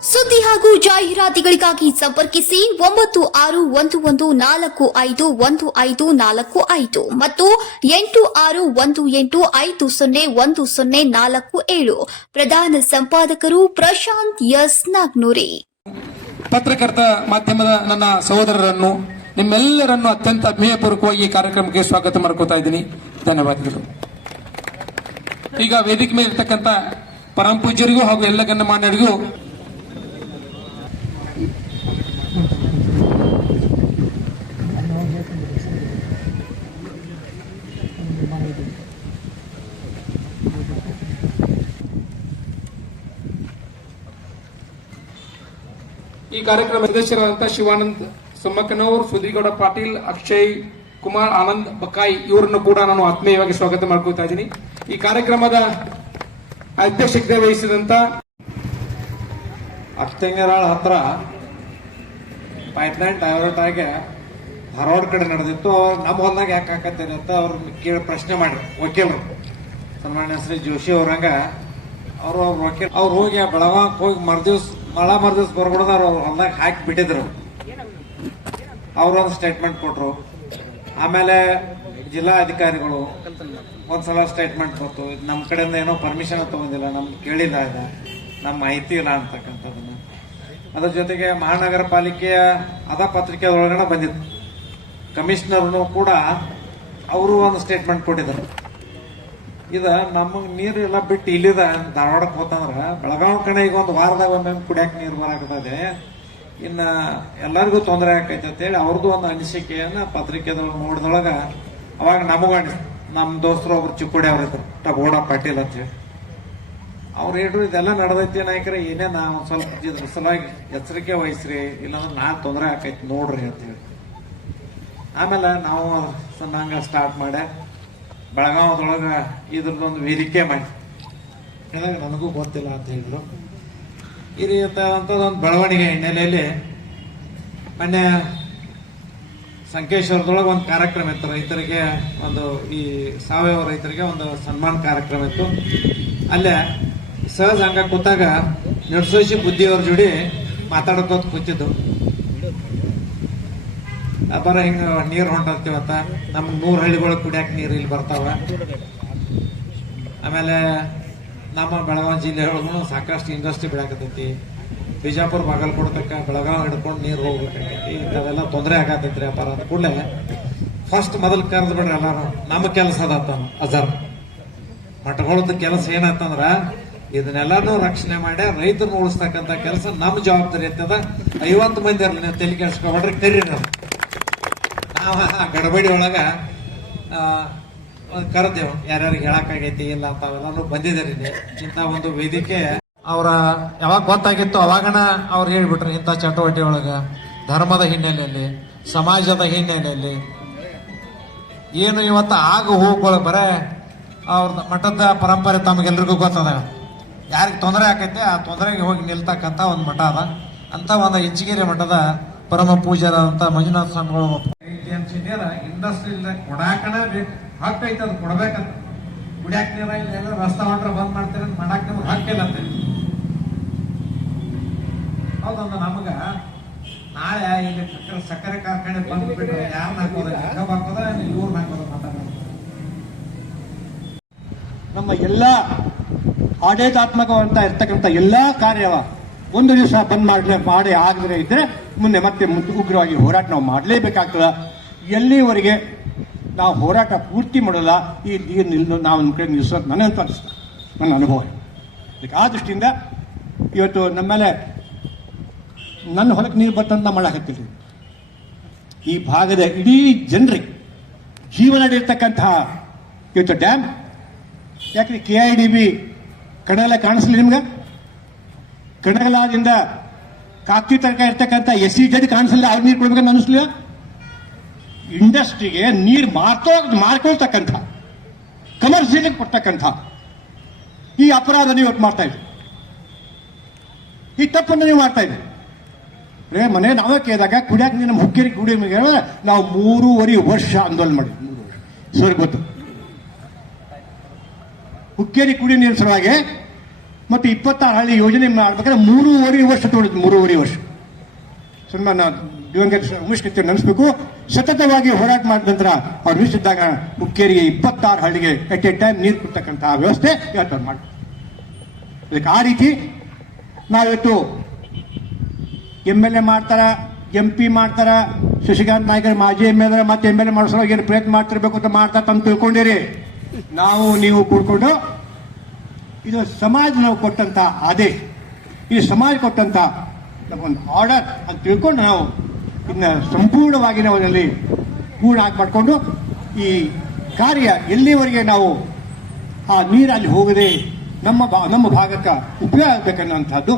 ಸುದ್ದಿ ಹಾಗೂ ಜಾಹೀರಾತುಗಳಿಗಾಗಿ ಸಂಪರ್ಕಿಸಿ ಒಂಬತ್ತು ಆರು ಒಂದು ಒಂದು ನಾಲ್ಕು ಐದು ಒಂದು ಐದು ನಾಲ್ಕು ಐದು ಮತ್ತು ಎಂಟು ಆರು ಒಂದು ಎಂಟು ಐದು ಸೊನ್ನೆ ಒಂದು ಸೊನ್ನೆ ನಾಲ್ಕು ಏಳು. ಪ್ರಧಾನ ಸಂಪಾದಕರು ಪ್ರಶಾಂತ್ ಎಸ್ ನಾಗ್ನೂರಿ. ಪತ್ರಕರ್ತ ಮಾಧ್ಯಮದ ನನ್ನ ಸಹೋದರರನ್ನು, ನಿಮ್ಮೆಲ್ಲರನ್ನು ಅತ್ಯಂತ ಅಭಿನಯಪೂರ್ವಕವಾಗಿ ಈ ಕಾರ್ಯಕ್ರಮಕ್ಕೆ ಸ್ವಾಗತ ಮಾಡ್ಕೋತಾ ಇದ್ದೀನಿ. ಧನ್ಯವಾದಗಳು. ಈಗ ವೇದಿಕೆ ಮೇಲೆ ಇರ್ತಕ್ಕಂಥ ಪರಂ ಪೂಜ್ಯರಿಗೂ ಹಾಗೂ ಎಲ್ಲ ಗಣ್ಯಮಾನ್ಯರಿಗೂ ಕಾರ್ಯಕ್ರಮ ಸದಸ್ಯರಾದಂತಹ ಶಿವಾನಂದ್ ಸಮ್ಮಕ್ಕನವರು ಸುಧೀಗೌಡ ಪಾಟೀಲ್, ಅಕ್ಷಯ್ ಕುಮಾರ್, ಆನಂದ್ ಬಕಾಯಿ, ಇವರನ್ನು ಕೂಡ ನಾನು ಆತ್ಮೀಯವಾಗಿ ಸ್ವಾಗತ ಮಾಡ್ಕೊಳ್ತಾ ಇದ್ದೀನಿ. ಈ ಕಾರ್ಯಕ್ರಮದ ಅಧ್ಯಕ್ಷತೆ ವಹಿಸಿದಂತ ಅಷ್ಟಂಗರಾಳ ಹತ್ರ ಪೈಪ್ಲೈನ್ ಡೈವರ್ಟ್ ಆಗಿ ಧಾರವಾಡ ಕಡೆ ನಡೆದಿತ್ತು. ಅವ್ರು ನಮ್ಮ ಹೊಲ್ದಾಗ ಯಾಕೆ ಹಾಕತ್ತೇನೆ ಅಂತ ಅವ್ರು ಕೇಳಿ ಪ್ರಶ್ನೆ ಮಾಡ್ರಿ ವಕೀಲರು. ಸನ್ಮಾನ್ಯ ಶ್ರೀ ಜೋಶಿ ಅವ್ರಂಗ, ಅವರು ಅವ್ರ ವಕೀಲ ಅವ್ರು ಹೋಗಿ ಬೆಳಗಾವಕ್ಕೆ ಹೋಗಿ ಮರ್ದಿವ್ಸ ಮಳ ಮರ್ದಿವ್ಸ ಬರ್ಬಿಡ್ದ ಅವ್ರ ಹೊಲ್ದಾಗ ಹಾಕಿ ಬಿಟ್ಟಿದ್ರು ಅವ್ರೊಂದು ಸ್ಟೇಟ್ಮೆಂಟ್ ಕೊಟ್ರು. ಆಮೇಲೆ ಜಿಲ್ಲಾ ಅಧಿಕಾರಿಗಳು ಒಂದ್ಸಲ ಸ್ಟೇಟ್ಮೆಂಟ್ ಕೊಟ್ಟು ನಮ್ಮ ಕಡೆಯಿಂದ ಏನೋ ಪರ್ಮಿಷನ್ ತಗೊಂಡಿಲ್ಲ, ನಮ್ಗೆ ಕೇಳಿಲ್ಲ ಇದೆ ನಮ್ಮ ಮಾಹಿತಿ ಇಲ್ಲ ಅಂತಕ್ಕಂಥದ್ದನ್ನು. ಅದ್ರ ಜೊತೆಗೆ ಮಹಾನಗರ ಪಾಲಿಕೆಯ ಅದ ಪತ್ರಿಕೆ ಒಳಗಡೆ ಬಂದಿತ್ತು. ಕಮಿಷನರ್ನು ಕೂಡ ಅವರು ಒಂದು ಸ್ಟೇಟ್ಮೆಂಟ್ ಕೊಟ್ಟಿದ್ದಾರೆ ಇದ ನಮಗ್ ನೀರು ಎಲ್ಲ ಬಿಟ್ಟು ಇಲ್ಲಿದ ಧಾರವಾಡಕ್ಕೆ ಹೋತಂದ್ರ ಬೆಳಗಾವಿ ಕಡೆ ಈಗ ಒಂದು ವಾರದಾಗ ಒಮ್ಮೆ ಕುಡಿಯಕ್ಕೆ ನೀರು ಬರಾಕತ್ತದೆ. ಇನ್ನ ಎಲ್ಲರಿಗೂ ತೊಂದರೆ ಆಕೈತೆ ಅಂತೇಳಿ ಅವ್ರದ್ದು ಒಂದು ಅನಿಸಿಕೆಯನ್ನ ಪತ್ರಿಕೆದೊಳಗೆ ನೋಡಿದೊಳಗ ಅವಾಗ ನಮಗ ನಮ್ಮ ದೋಸ್ತರು ಒಬ್ರು ಚಿಕ್ಕೋಡಿ ಅವ್ರ ಇದ್ರು ಟಗೋಡ ಪಾಟೀಲ್ ಅಂತ ಹೇಳಿ. ಅವ್ರು ಹೇಳ್ರು, ಇದೆಲ್ಲ ನಡೆದೈತಿ ನಾಯಕರೇ, ಏನೇ ನಾ ಒಂದ್ ಸ್ವಲ್ಪ ಇದ್ರ ಸಲುವಾಗಿ ಎಚ್ಚರಿಕೆ ವಹಿಸ್ರಿ, ಇಲ್ಲಾಂದ್ರೆ ನಾ ತೊಂದರೆ ಆಕೈತಿ ನೋಡ್ರಿ ಅಂತ ಹೇಳಿ. ಆಮೇಲೆ ನಾವು ಸಣ್ಣ ಸ್ಟಾರ್ಟ್ ಮಾಡಿ ಬೆಳಗಾವದೊಳಗ ಇದ್ರದ್ದೊಂದು ವೇದಿಕೆ ಮಾಡಿ. ಹೇಳಿದಾಗ ನನಗೂ ಗೊತ್ತಿಲ್ಲ ಅಂತ ಹೇಳಿದ್ರು. ಈ ರೀತಿಯಾದಂಥದ್ದೊಂದು ಬೆಳವಣಿಗೆ ಹಿನ್ನೆಲೆಯಲ್ಲಿ ಮೊನ್ನೆ ಸಂಕೇಶ್ವರದೊಳಗೆ ಒಂದು ಕಾರ್ಯಕ್ರಮ ಇತ್ತು. ರೈತರಿಗೆ ಒಂದು ಈ ಸಾವಯವ ರೈತರಿಗೆ ಒಂದು ಸನ್ಮಾನ ಕಾರ್ಯಕ್ರಮ ಇತ್ತು. ಅಲ್ಲೇ ಸಹಜ ಹಂಗ ಕೂತಾಗ ನಡ್ಸೋಶಿ ಬುದ್ಧಿಯವ್ರ ಜೋಡಿ ಮಾತಾಡ್ಕೋತ ಕೂತಿದ್ದು. ಬರ ಹಿಂಗ ನೀರು ಹೊಂಟಿರ್ತೀವತ್ತ ನಮ್ಗೆ ನೂರ್ ಹಳ್ಳಿಗಳು ಕುಡಿಯಾಕ ನೀರು ಇಲ್ಲಿ ಬರ್ತಾವ. ಆಮೇಲೆ ನಮ್ಮ ಬೆಳಗಾವಿ ಜಿಲ್ಲೆ ಒಳಗೂ ಸಾಕಷ್ಟು ಇಂಡಸ್ಟ್ರಿ ಬೆಳಕತೈತಿ ಬಿಜಾಪುರ ಬಾಗಲಕೋಟೆ ತಕ್ಕ ಬೆಳಗಾವಿ ಹಿಡ್ಕೊಂಡು ನೀರು ಹೋಗ್ಬೇಕಾಗೈತಿ ಇಂಥವೆಲ್ಲ ತೊಂದರೆ ಆಗತೈತ್ರಿ ಅಪಾರ ಅಂದ ಕೂಡಲೇ ಫಸ್ಟ್ ಮೊದಲು ಕರೆದು ಬಿಡ್ರಿ ಎಲ್ಲಾರು. ನಮ್ಮ ಕೆಲಸ ಅದಾತ ಅಜರ್. ಮಠಗಳದ ಕೆಲಸ ಏನಂತಂದ್ರ ಇದನ್ನೆಲ್ಲಾನು ರಕ್ಷಣೆ ಮಾಡಿ ರೈತರನ್ನ ಉಳಿಸ್ತಕ್ಕಂಥ ಕೆಲಸ ನಮ್ಮ ಜವಾಬ್ದಾರಿ ಐತದ ಐವತ್ತು ಮಂದಿ ಇರಲಿ, ನೀವು ತಲೆ ಕೆಡಿಸ್ಕೊಬೇಡ್ರಿ ಕರೀರಿ ನಾವು. ನಾವು ಗಡಬಡಿ ಒಳಗ ಕರೆದೇವು ಯಾರ್ಯಾರಿಗೆ ಹೇಳಕ್ಕಾಗೈತಿ, ಇಲ್ಲ ಅಂತ ಅವೆಲ್ಲಾನು ಬಂದಿದ್ದಾರೆ ಇಂಥ ಒಂದು ವೇದಿಕೆ ಅವರ ಯಾವಾಗ ಗೊತ್ತಾಗಿತ್ತು ಅವಾಗನ ಅವ್ರು ಹೇಳ್ಬಿಟ್ರು, ಇಂಥ ಚಟುವಟಿಕೆ ಒಳಗ, ಧರ್ಮದ ಹಿನ್ನೆಲೆಯಲ್ಲಿ, ಸಮಾಜದ ಹಿನ್ನೆಲೆಯಲ್ಲಿ. ಏನು ಇವತ್ತು ಆಗ ಹೋಗ್ಗಳು ಬರೇ ಅವ್ರ ಮಠದ ಪರಂಪರೆ ತಮಗೆಲ್ರಿಗೂ ಗೊತ್ತದ? ಯಾರಿಗೆ ತೊಂದರೆ ಆಕೈತೆ, ಆ ತೊಂದರೆಗೆ ಹೋಗಿ ನಿಲ್ತಕ್ಕಂಥ ಒಂದು ಮಠ ಅದ. ಅಂತ ಒಂದು ಹೆಚ್ಚಿಗೆರೆ ಮಠದ ಪರಮ ಪೂಜಾರಾದಂಥ ಮಂಜುನಾಥ ಸ್ವಾಮಿಗಳು ಇಂಜಿನಿಯರ್ ಇಂಡಸ್ಟ್ರಿ ಕೊಡಾಕನ ಬೇಕು. ಹಕ್ಕು ಅದು ಕೊಡ್ಬೇಕಂತ. ಕುಡಿಯಾಕ ನೀರ ಇಲ್ಲ ರಸ್ತೆ ಹೊಂಟ್ರೆ ಬಂದ್ ಮಾಡ್ತೀರ ಮಾಡಾಕ ನಿಮ್ಗೆ ಹಕ್ಕಿಲ್ಲ ಅಂತ ಹೌದಂದ ನಮಗ ನಾಳೆ ಇಲ್ಲಿ ಸಕ್ಕರೆ ಸಕ್ಕರೆ ಕಾರ್ಖಾನೆ ಬಂದ್ಬಿಟ್ಟು ಯಾರನ್ನ ಹಾಕೋದ? ಕಬ್ಬ್ ಹಾಕೋದ ಇವ್ರನ್ನ ಹಾಕೋದ ನಮ್ಮ ಎಲ್ಲ ಆಡಳಿತಾತ್ಮಕವಂತ ಇರ್ತಕ್ಕಂಥ ಎಲ್ಲಾ ಕಾರ್ಯವ ಒಂದು ದಿವಸ ಬಂದ್ ಮಾಡಲೇ ಮಾಡಿ ಆಗದೇ ಇದ್ರೆ ಮುಂದೆ ಮತ್ತೆ ಉಗ್ರವಾಗಿ ಹೋರಾಟ ನಾವು ಮಾಡಲೇಬೇಕಾಗ್ತದ. ಎಲ್ಲಿವರೆಗೆ ನಾವು ಹೋರಾಟ ಪೂರ್ತಿ ಮಾಡಲ್ಲ, ಈ ನೀರು ನಿಲ್ಲು ನಾವು ನಮ್ಮ ಕಡೆ ನಿಲ್ಲಿಸೋದು ನನಗಂತೂ ಅನಿಸ್ತು ನನ್ನ ಅನುಭವ ಅದಕ್ಕೆ ಆ ದೃಷ್ಟಿಯಿಂದ ಇವತ್ತು ನಮ್ಮ ಮೇಲೆ ನನ್ನ ಹೊಲಕ್ಕೆ ನೀರು ಬರ್ತಂತ ಮಾಡಾಕತ್ತಿಲ್ಲ ಈ ಭಾಗದ ಇಡೀ ಜನರಿಗೆ ಜೀವನ ನೀಡ್ತಕ್ಕಂತಹ ಇವತ್ತು ಡ್ಯಾಮ್, ಯಾಕ್ರಿ ಕೆ ಐ ಡಿ ಬಿ ಕಣೆಲ್ಲ ಕಾಣಿಸ್ಲಿ ನಿಮ್ಗೆ? ಕಣಗಲಾದಿಂದ ಕಾಕಿ ತನಕ ಇರ್ತಕ್ಕಂಥ ಎಸ್ ಸಿ ಜಡ್ ಕಾಣಿಸಲಿಲ್ಲ ಅವ್ರು ನೀರು ಕೊಡ್ಬೇಕಂತ ಅನಿಸ್ಲಿಲ್ಲ? ಇಂಡಸ್ಟ್ರಿಗೆ ನೀರು ಮಾರ್ತೋ ಮಾರ್ಕೊಳ್ತಕ್ಕಂಥ ಕಮರ್ಷಿಯಲ್ ಕೊಡ್ತಕ್ಕಂಥ ಈ ಅಪರಾಧ ನೀವು ಮಾಡ್ತಾ ಇದ್ದೀರಿ ಈ ತಪ್ಪನ್ನು ನೀವು ಮಾಡ್ತಾ ಇದ್ದೀರಿ ರೇ ಮನೆ ನಾವೇ ಕೇಳಿದಾಗ ಕುಡಿಯಾಕ ನಮ್ಮ ಹುಕ್ಕೇರಿ ಕುಡಿಯ ನಾವು ಮೂರುವರೆ ವರ್ಷ ಆಂದೋಲನ ಮಾಡಿದ್ವಿ, ಮೂರು ವರ್ಷ. ಸರ್ ಗೊತ್ತು. ಹುಕ್ಕೇರಿ ಕುಡಿಯೋ ನೀರಿನ ಸಲುವಾಗಿ ಮತ್ತು ಇಪ್ಪತ್ತಾರು ಹಳ್ಳಿ ಯೋಜನೆ ಮಾಡ್ಬೇಕಾದ್ರೆ ಮೂರುವರೆ ವರ್ಷ ತೊಗೊಂಡಿದ್ದು ಮೂರುವರೆ ವರ್ಷ. ಸನ್ಮಾನ ಉಮೇಶ್ ಕತ್ತಿ ನೆನೆಸ್ಬೇಕು. ಸತತವಾಗಿ ಹೋರಾಟ ಮಾಡಿದ ನಂತರ ಅವ್ರು ನಿಲ್ಲಿಸಿದ್ದಾಗ ಹುಕ್ಕೇರಿಗೆ ಇಪ್ಪತ್ತಾರು ಹಳ್ಳಿಗೆ ಎಟ್ ಎ ಟೈಮ್ ನೀರು ಕೊಡ್ತಕ್ಕಂತಹ ವ್ಯವಸ್ಥೆ ಇವತ್ತು ಮಾಡಿ ಅದಕ್ಕೆ ಆ ರೀತಿ ನಾವಿವತ್ತು ಎಂ ಎಲ್ ಎ ಮಾಡ್ತಾರ, ಎಂ ಪಿ ಮಾಡ್ತಾರ, ಶಶಿಕಾಂತ್ ನಾಯ್ಕರ್ ಮಾಜಿ ಎಂ ಎಲ್ ಎ ಮತ್ತೆ ಎಂ ಎಲ್ ಎ ಮಾಡಿಸೋ ಏನು ಪ್ರಯತ್ನ ಮಾಡ್ತಿರ್ಬೇಕು ಅಂತ ಮಾಡ್ತಾ ತಂದು ತಿಳ್ಕೊಂಡಿರಿ. ನಾವು, ನೀವು ಕೂಡ್ಕೊಂಡು ಇದು ಸಮಾಜ ನಾವು ಕೊಟ್ಟಂತ ಆದೇಶ. ಇದು ಸಮಾಜ ಕೊಟ್ಟಂತ ಒಂದು ಆರ್ಡರ್ ಅಂತ ತಿಳ್ಕೊಂಡು ನಾವು ಇನ್ನು ಸಂಪೂರ್ಣವಾಗಿ ನಾವು ಅದರಲ್ಲಿ ಪೂರ್ಣ ಆಗಿ ಮಾಡಿಕೊಂಡು ಈ ಕಾರ್ಯ ಎಲ್ಲಿವರೆಗೆ ನಾವು ಆ ನೀರಲ್ಲಿ ಹೋಗದೆ ನಮ್ಮ ನಮ್ಮ ಭಾಗಕ್ಕೆ ಉಪಯೋಗ ಆಗಬೇಕನ್ನುವಂಥದ್ದು.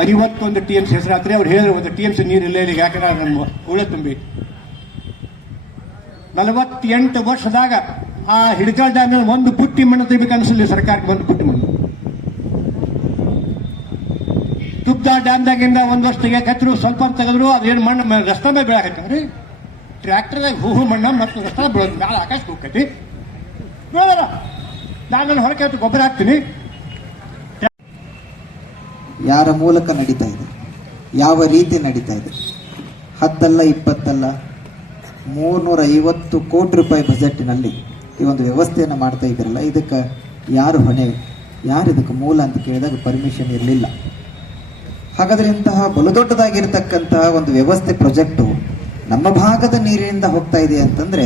ಐವತ್ತೊಂದು ಟಿ ಎಂ ಸಿ ಹೆಸರಾತ್ರಿ ಅವ್ರು ಹೇಳಿದ್ರು ಒಂದು ಟಿ ಎಂ ಸಿ ನೀರು ಇಲ್ಲೇ ಇಲ್ಲ ಯಾಕಂದ್ರೆ ನಮ್ಮ ಉಳ ತುಂಬಿ. ನಲವತ್ತೆಂಟು ವರ್ಷದಾಗ ಆ ಹಿಡಕಲ್ ಡ್ಯಾಮ್ ಒಂದು ಪುಟ್ಟಿ ಮಣ್ಣು ತೆಗಿಬೇಕನ್ನಿಸಲಿ ಸರ್ಕಾರಕ್ಕೆ ಒಂದು ಪುಟ್ಟಿ ಮಣ್ಣು. ತುಪ್ಪ ಡ್ಯಾಮ್ದಾಗಿಂದ ಒಂದಷ್ಟು ಕತ್ತರು ಸ್ವಲ್ಪ ತೆಗೆದ್ರು ಅದೇನು ಮಣ್ಣು ರಸ್ತೆ ಮೇಲೆ ಬೀಳಾಕತ್ತವ್ರಿ ಟ್ರ್ಯಾಕ್ಟರ್ದಾಗ ಹೂ ಮಣ್ಣು, ಮತ್ತು ರಸ್ತೆ ಬೀಳೋದು ಮೇಲೆ ಆಕಾಶ ಹೋಗ್ತೈತಿ ನಾನು ನನ್ನ ಹೊರಕೆ ಗೊಬ್ಬರ ಹಾಕ್ತೀನಿ. ಯಾರ ಮೂಲಕ ನಡೀತಾ ಇದೆ? ಯಾವ ರೀತಿ ನಡೀತಾ ಇದೆ? ಹತ್ತಲ್ಲ, ಇಪ್ಪತ್ತಲ್ಲ ಮೂರ್ನೂರ ಐವತ್ತು ಕೋಟಿ ರೂಪಾಯಿ ಬಜೆಟ್ನಲ್ಲಿ ಈ ಒಂದು ವ್ಯವಸ್ಥೆಯನ್ನು ಮಾಡ್ತಾ ಇದ್ದೀರಲ್ಲ, ಇದಕ್ಕೆ ಯಾರು ಹೊಣೆ? ಯಾರು ಇದಕ್ಕೆ ಮೂಲ ಅಂತ ಕೇಳಿದಾಗ ಪರ್ಮಿಷನ್ ಇರಲಿಲ್ಲ. ಹಾಗಾದ್ರೆ ಇಂತಹ ಬಲು ದೊಡ್ಡದಾಗಿರ್ತಕ್ಕಂತಹ ಒಂದು ವ್ಯವಸ್ಥೆ ಪ್ರಾಜೆಕ್ಟು ನಮ್ಮ ಭಾಗದ ನೀರಿನಿಂದ ಹೋಗ್ತಾ ಇದೆ ಅಂತಂದ್ರೆ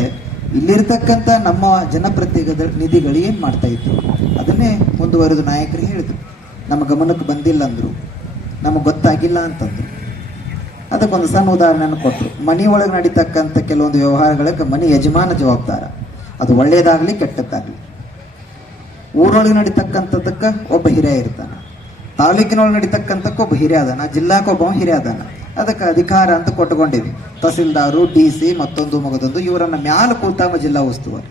ಇಲ್ಲಿರ್ತಕ್ಕಂಥ ನಮ್ಮ ಜನಪ್ರತಿನಿಧಿಗಳು ನಿಧಿಗಳು ಏನು ಮಾಡ್ತಾ ಇತ್ತು ಅದನ್ನೇ ಮುಂದುವರೆದು ನಾಯಕರು ಹೇಳಿದರು. ನಮ್ಮ ಗಮನಕ್ಕೆ ಬಂದಿಲ್ಲ ಅಂದ್ರು. ನಮಗೆ ಗೊತ್ತಾಗಿಲ್ಲ ಅಂತಂದ್ರು. ಅದಕ್ಕೊಂದು ಸಣ್ಣ ಉದಾಹರಣೆಯನ್ನು ಕೊಟ್ಟರು ಮನೆ ಒಳಗೆ ನಡೀತಕ್ಕಂಥ ಕೆಲವೊಂದು ವ್ಯವಹಾರಗಳಿಗೆ ಮನೆ ಯಜಮಾನ ಜವಾಬ್ದಾರ. ಅದು ಒಳ್ಳೆಯದಾಗಲಿ ಕೆಟ್ಟದ್ದಾಗಲಿ. ಊರೊಳಗೆ ನಡೀತಕ್ಕಂಥದ್ದಕ್ಕೆ ಒಬ್ಬ ಹಿರಿಯ ಇರ್ತಾನೆ. ತಾಲೂಕಿನೊಳಗೆ ನಡೀತಕ್ಕಂಥಕ್ಕೊಬ್ಬ ಹಿರಿಯ ಅದಾನ ಜಿಲ್ಲಾಕ್ಕೆ ಒಬ್ಬ ಹಿರಿಯ ಅದಾನ ಅದಕ್ಕೆ ಅಧಿಕಾರ ಅಂತ ಕೊಟ್ಕೊಂಡಿವಿ ತಹಸೀಲ್ದಾರು, ಡಿ ಸಿ, ಮತ್ತೊಂದು ಮಗದೊಂದು, ಇವರನ್ನ ಮ್ಯಾಲ ಕೂತಾವ ಜಿಲ್ಲಾ ಉಸ್ತುವಾರಿ.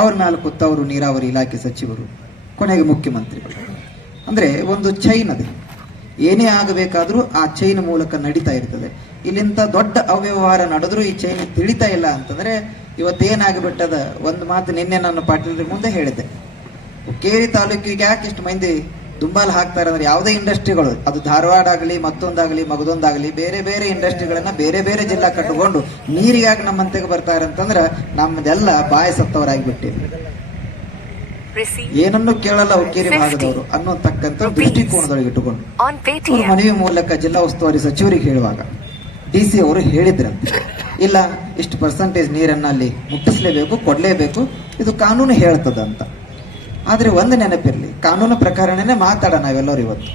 ಅವ್ರ ಮ್ಯಾಲ ಕೂತವರು ನೀರಾವರಿ ಇಲಾಖೆ ಸಚಿವರು, ಕೊನೆಗೆ ಮುಖ್ಯಮಂತ್ರಿಗಳು ಅಂದ್ರೆ ಒಂದು ಚೈನ್ ಅದೇ. ಏನೇ ಆಗಬೇಕಾದರೂ ಆ ಚೈನ್ ಮೂಲಕ ನಡೀತಾ ಇರ್ತದೆ. ಇಲ್ಲಿಂದ ದೊಡ್ಡ ಅವ್ಯವಹಾರ ನಡೆದ್ರೂ ಈ ಚೈನ್ ತಿಳಿತಾ ಇಲ್ಲ ಅಂತಂದ್ರೆ ಇವತ್ತೇನಾಗಿಬಿಟ್ಟದ? ಒಂದು ಮಾತು ನಿನ್ನೆ ನಾನು ಪಾಟೀಲ್ ಮುಂದೆ ಹೇಳಿದೆ ಕೇರಿ ತಾಲೂಕಿಗೆ ಯಾಕೆ ಇಷ್ಟು ಮಂದಿ ದುಂಬಾಲ್ ಹಾಕ್ತಾರೆ ಅಂದ್ರೆ ಯಾವುದೇ ಇಂಡಸ್ಟ್ರಿಗಳು ಅದು ಧಾರವಾಡ ಆಗಲಿ ಮತ್ತೊಂದಾಗಲಿ ಮಗದೊಂದಾಗಲಿ ಬೇರೆ ಬೇರೆ ಇಂಡಸ್ಟ್ರಿಗಳನ್ನ ಬೇರೆ ಬೇರೆ ಜಿಲ್ಲಾ ಕಟ್ಟಿಕೊಂಡು ನೀರಿಗಾಗಿ ನಮ್ಮಂತೆಗೆ ಬರ್ತಾರೆ ಅಂತಂದ್ರೆ ನಮ್ಮದೆಲ್ಲ ಬಾಯ ಸತ್ತವರಾಗಿಬಿಟ್ಟಿವಿ. ಏನನ್ನು ಕೇಳಲ್ಲ ಹುಕ್ಕೇರಿ ಭಾಗದವರು ಅನ್ನೋತಕ್ಕಂಥ ದೃಷ್ಟಿಕೋನದೊಳಗೆ ಇಟ್ಟುಕೊಂಡು. ಮನವಿ ಮೂಲಕ ಜಿಲ್ಲಾ ಉಸ್ತುವಾರಿ ಸಚಿವರಿಗೆ ಹೇಳುವಾಗ ಡಿ ಸಿ ಅವರು ಹೇಳಿದ್ರಂತೆ. ಇಲ್ಲ ಇಷ್ಟು ಪರ್ಸೆಂಟೇಜ್ ನೀರನ್ನ ಅಲ್ಲಿ ಮುಟ್ಟಿಸಲೇಬೇಕು ಕೊಡ್ಲೇಬೇಕು ಇದು ಕಾನೂನು ಹೇಳ್ತದ ಅಂತ ಆದ್ರೆ ಒಂದು ನೆನಪಿರ್ಲಿ, ಕಾನೂನು ಪ್ರಕಾರನೇ ಮಾತಾಡೋಣ ನಾವೆಲ್ಲರೂ ಇವತ್ತು.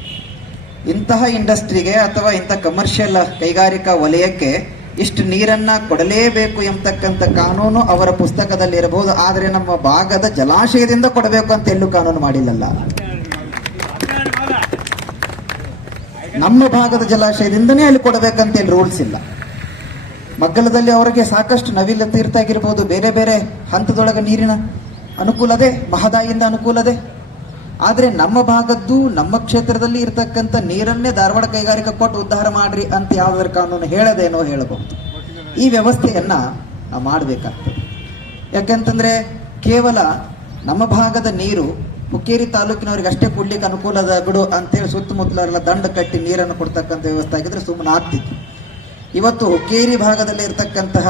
ಇಂತಹ ಇಂಡಸ್ಟ್ರಿಗೆ ಅಥವಾ ಇಂಥ ಕಮರ್ಷಿಯಲ್ ಕೈಗಾರಿಕಾ ವಲಯಕ್ಕೆ ಇಷ್ಟು ನೀರನ್ನ ಕೊಡಲೇಬೇಕು ಎಂಬತಕ್ಕಂಥ ಕಾನೂನು ಅವರ ಪುಸ್ತಕದಲ್ಲಿ ಇರಬಹುದು, ಆದರೆ ನಮ್ಮ ಭಾಗದ ಜಲಾಶಯದಿಂದ ಕೊಡಬೇಕು ಅಂತ ಎಲ್ಲೂ ಕಾನೂನು ಮಾಡಿಲ್ಲಲ್ಲ. ನಮ್ಮ ಭಾಗದ ಜಲಾಶಯದಿಂದನೇ ಅಲ್ಲಿ ಕೊಡಬೇಕಂತ ಏನು ರೂಲ್ಸ್ ಇಲ್ಲ. ಮಗ್ಗಲದಲ್ಲಿ ಅವರಿಗೆ ಸಾಕಷ್ಟು ನವಿಲ ತೀರ್ಥ ಆಗಿರ್ಬೋದು, ಬೇರೆ ಬೇರೆ ಹಂತದೊಳಗೆ ನೀರಿನ ಅನುಕೂಲದೆ ಮಹದಾಯಿಯಿಂದ ಅನುಕೂಲದೆ. ಆದರೆ ನಮ್ಮ ಭಾಗದ್ದು, ನಮ್ಮ ಕ್ಷೇತ್ರದಲ್ಲಿ ಇರತಕ್ಕಂಥ ನೀರನ್ನೇ ಧಾರವಾಡ ಕೈಗಾರಿಕಾ ಕೊಟ್ಟು ಉದ್ಧಾರ ಮಾಡ್ರಿ ಅಂತ ಯಾವುದರ ಕಾನೂನು ಹೇಳದೇನೋ ಹೇಳಬಹುದು. ಈ ವ್ಯವಸ್ಥೆಯನ್ನ ನಾವು ಮಾಡಬೇಕಾಗ್ತದೆ. ಯಾಕೆಂತಂದ್ರೆ ಕೇವಲ ನಮ್ಮ ಭಾಗದ ನೀರು ಹುಕ್ಕೇರಿ ತಾಲೂಕಿನವ್ರಿಗೆ ಅಷ್ಟೇ ಕುಡ್ಲಿಕ್ಕೆ ಅನುಕೂಲದ ಬಿಡು ಅಂತೇಳಿ ಸುತ್ತಮುತ್ತಲೆಲ್ಲ ದಂಡ ಕಟ್ಟಿ ನೀರನ್ನು ಕೊಡ್ತಕ್ಕಂಥ ವ್ಯವಸ್ಥೆ ಆಗಿದ್ರೆ ಸುಮ್ಮನೆ ಆಗ್ತಿತ್ತು. ಇವತ್ತು ಹುಕ್ಕೇರಿ ಭಾಗದಲ್ಲಿ ಇರತಕ್ಕಂತಹ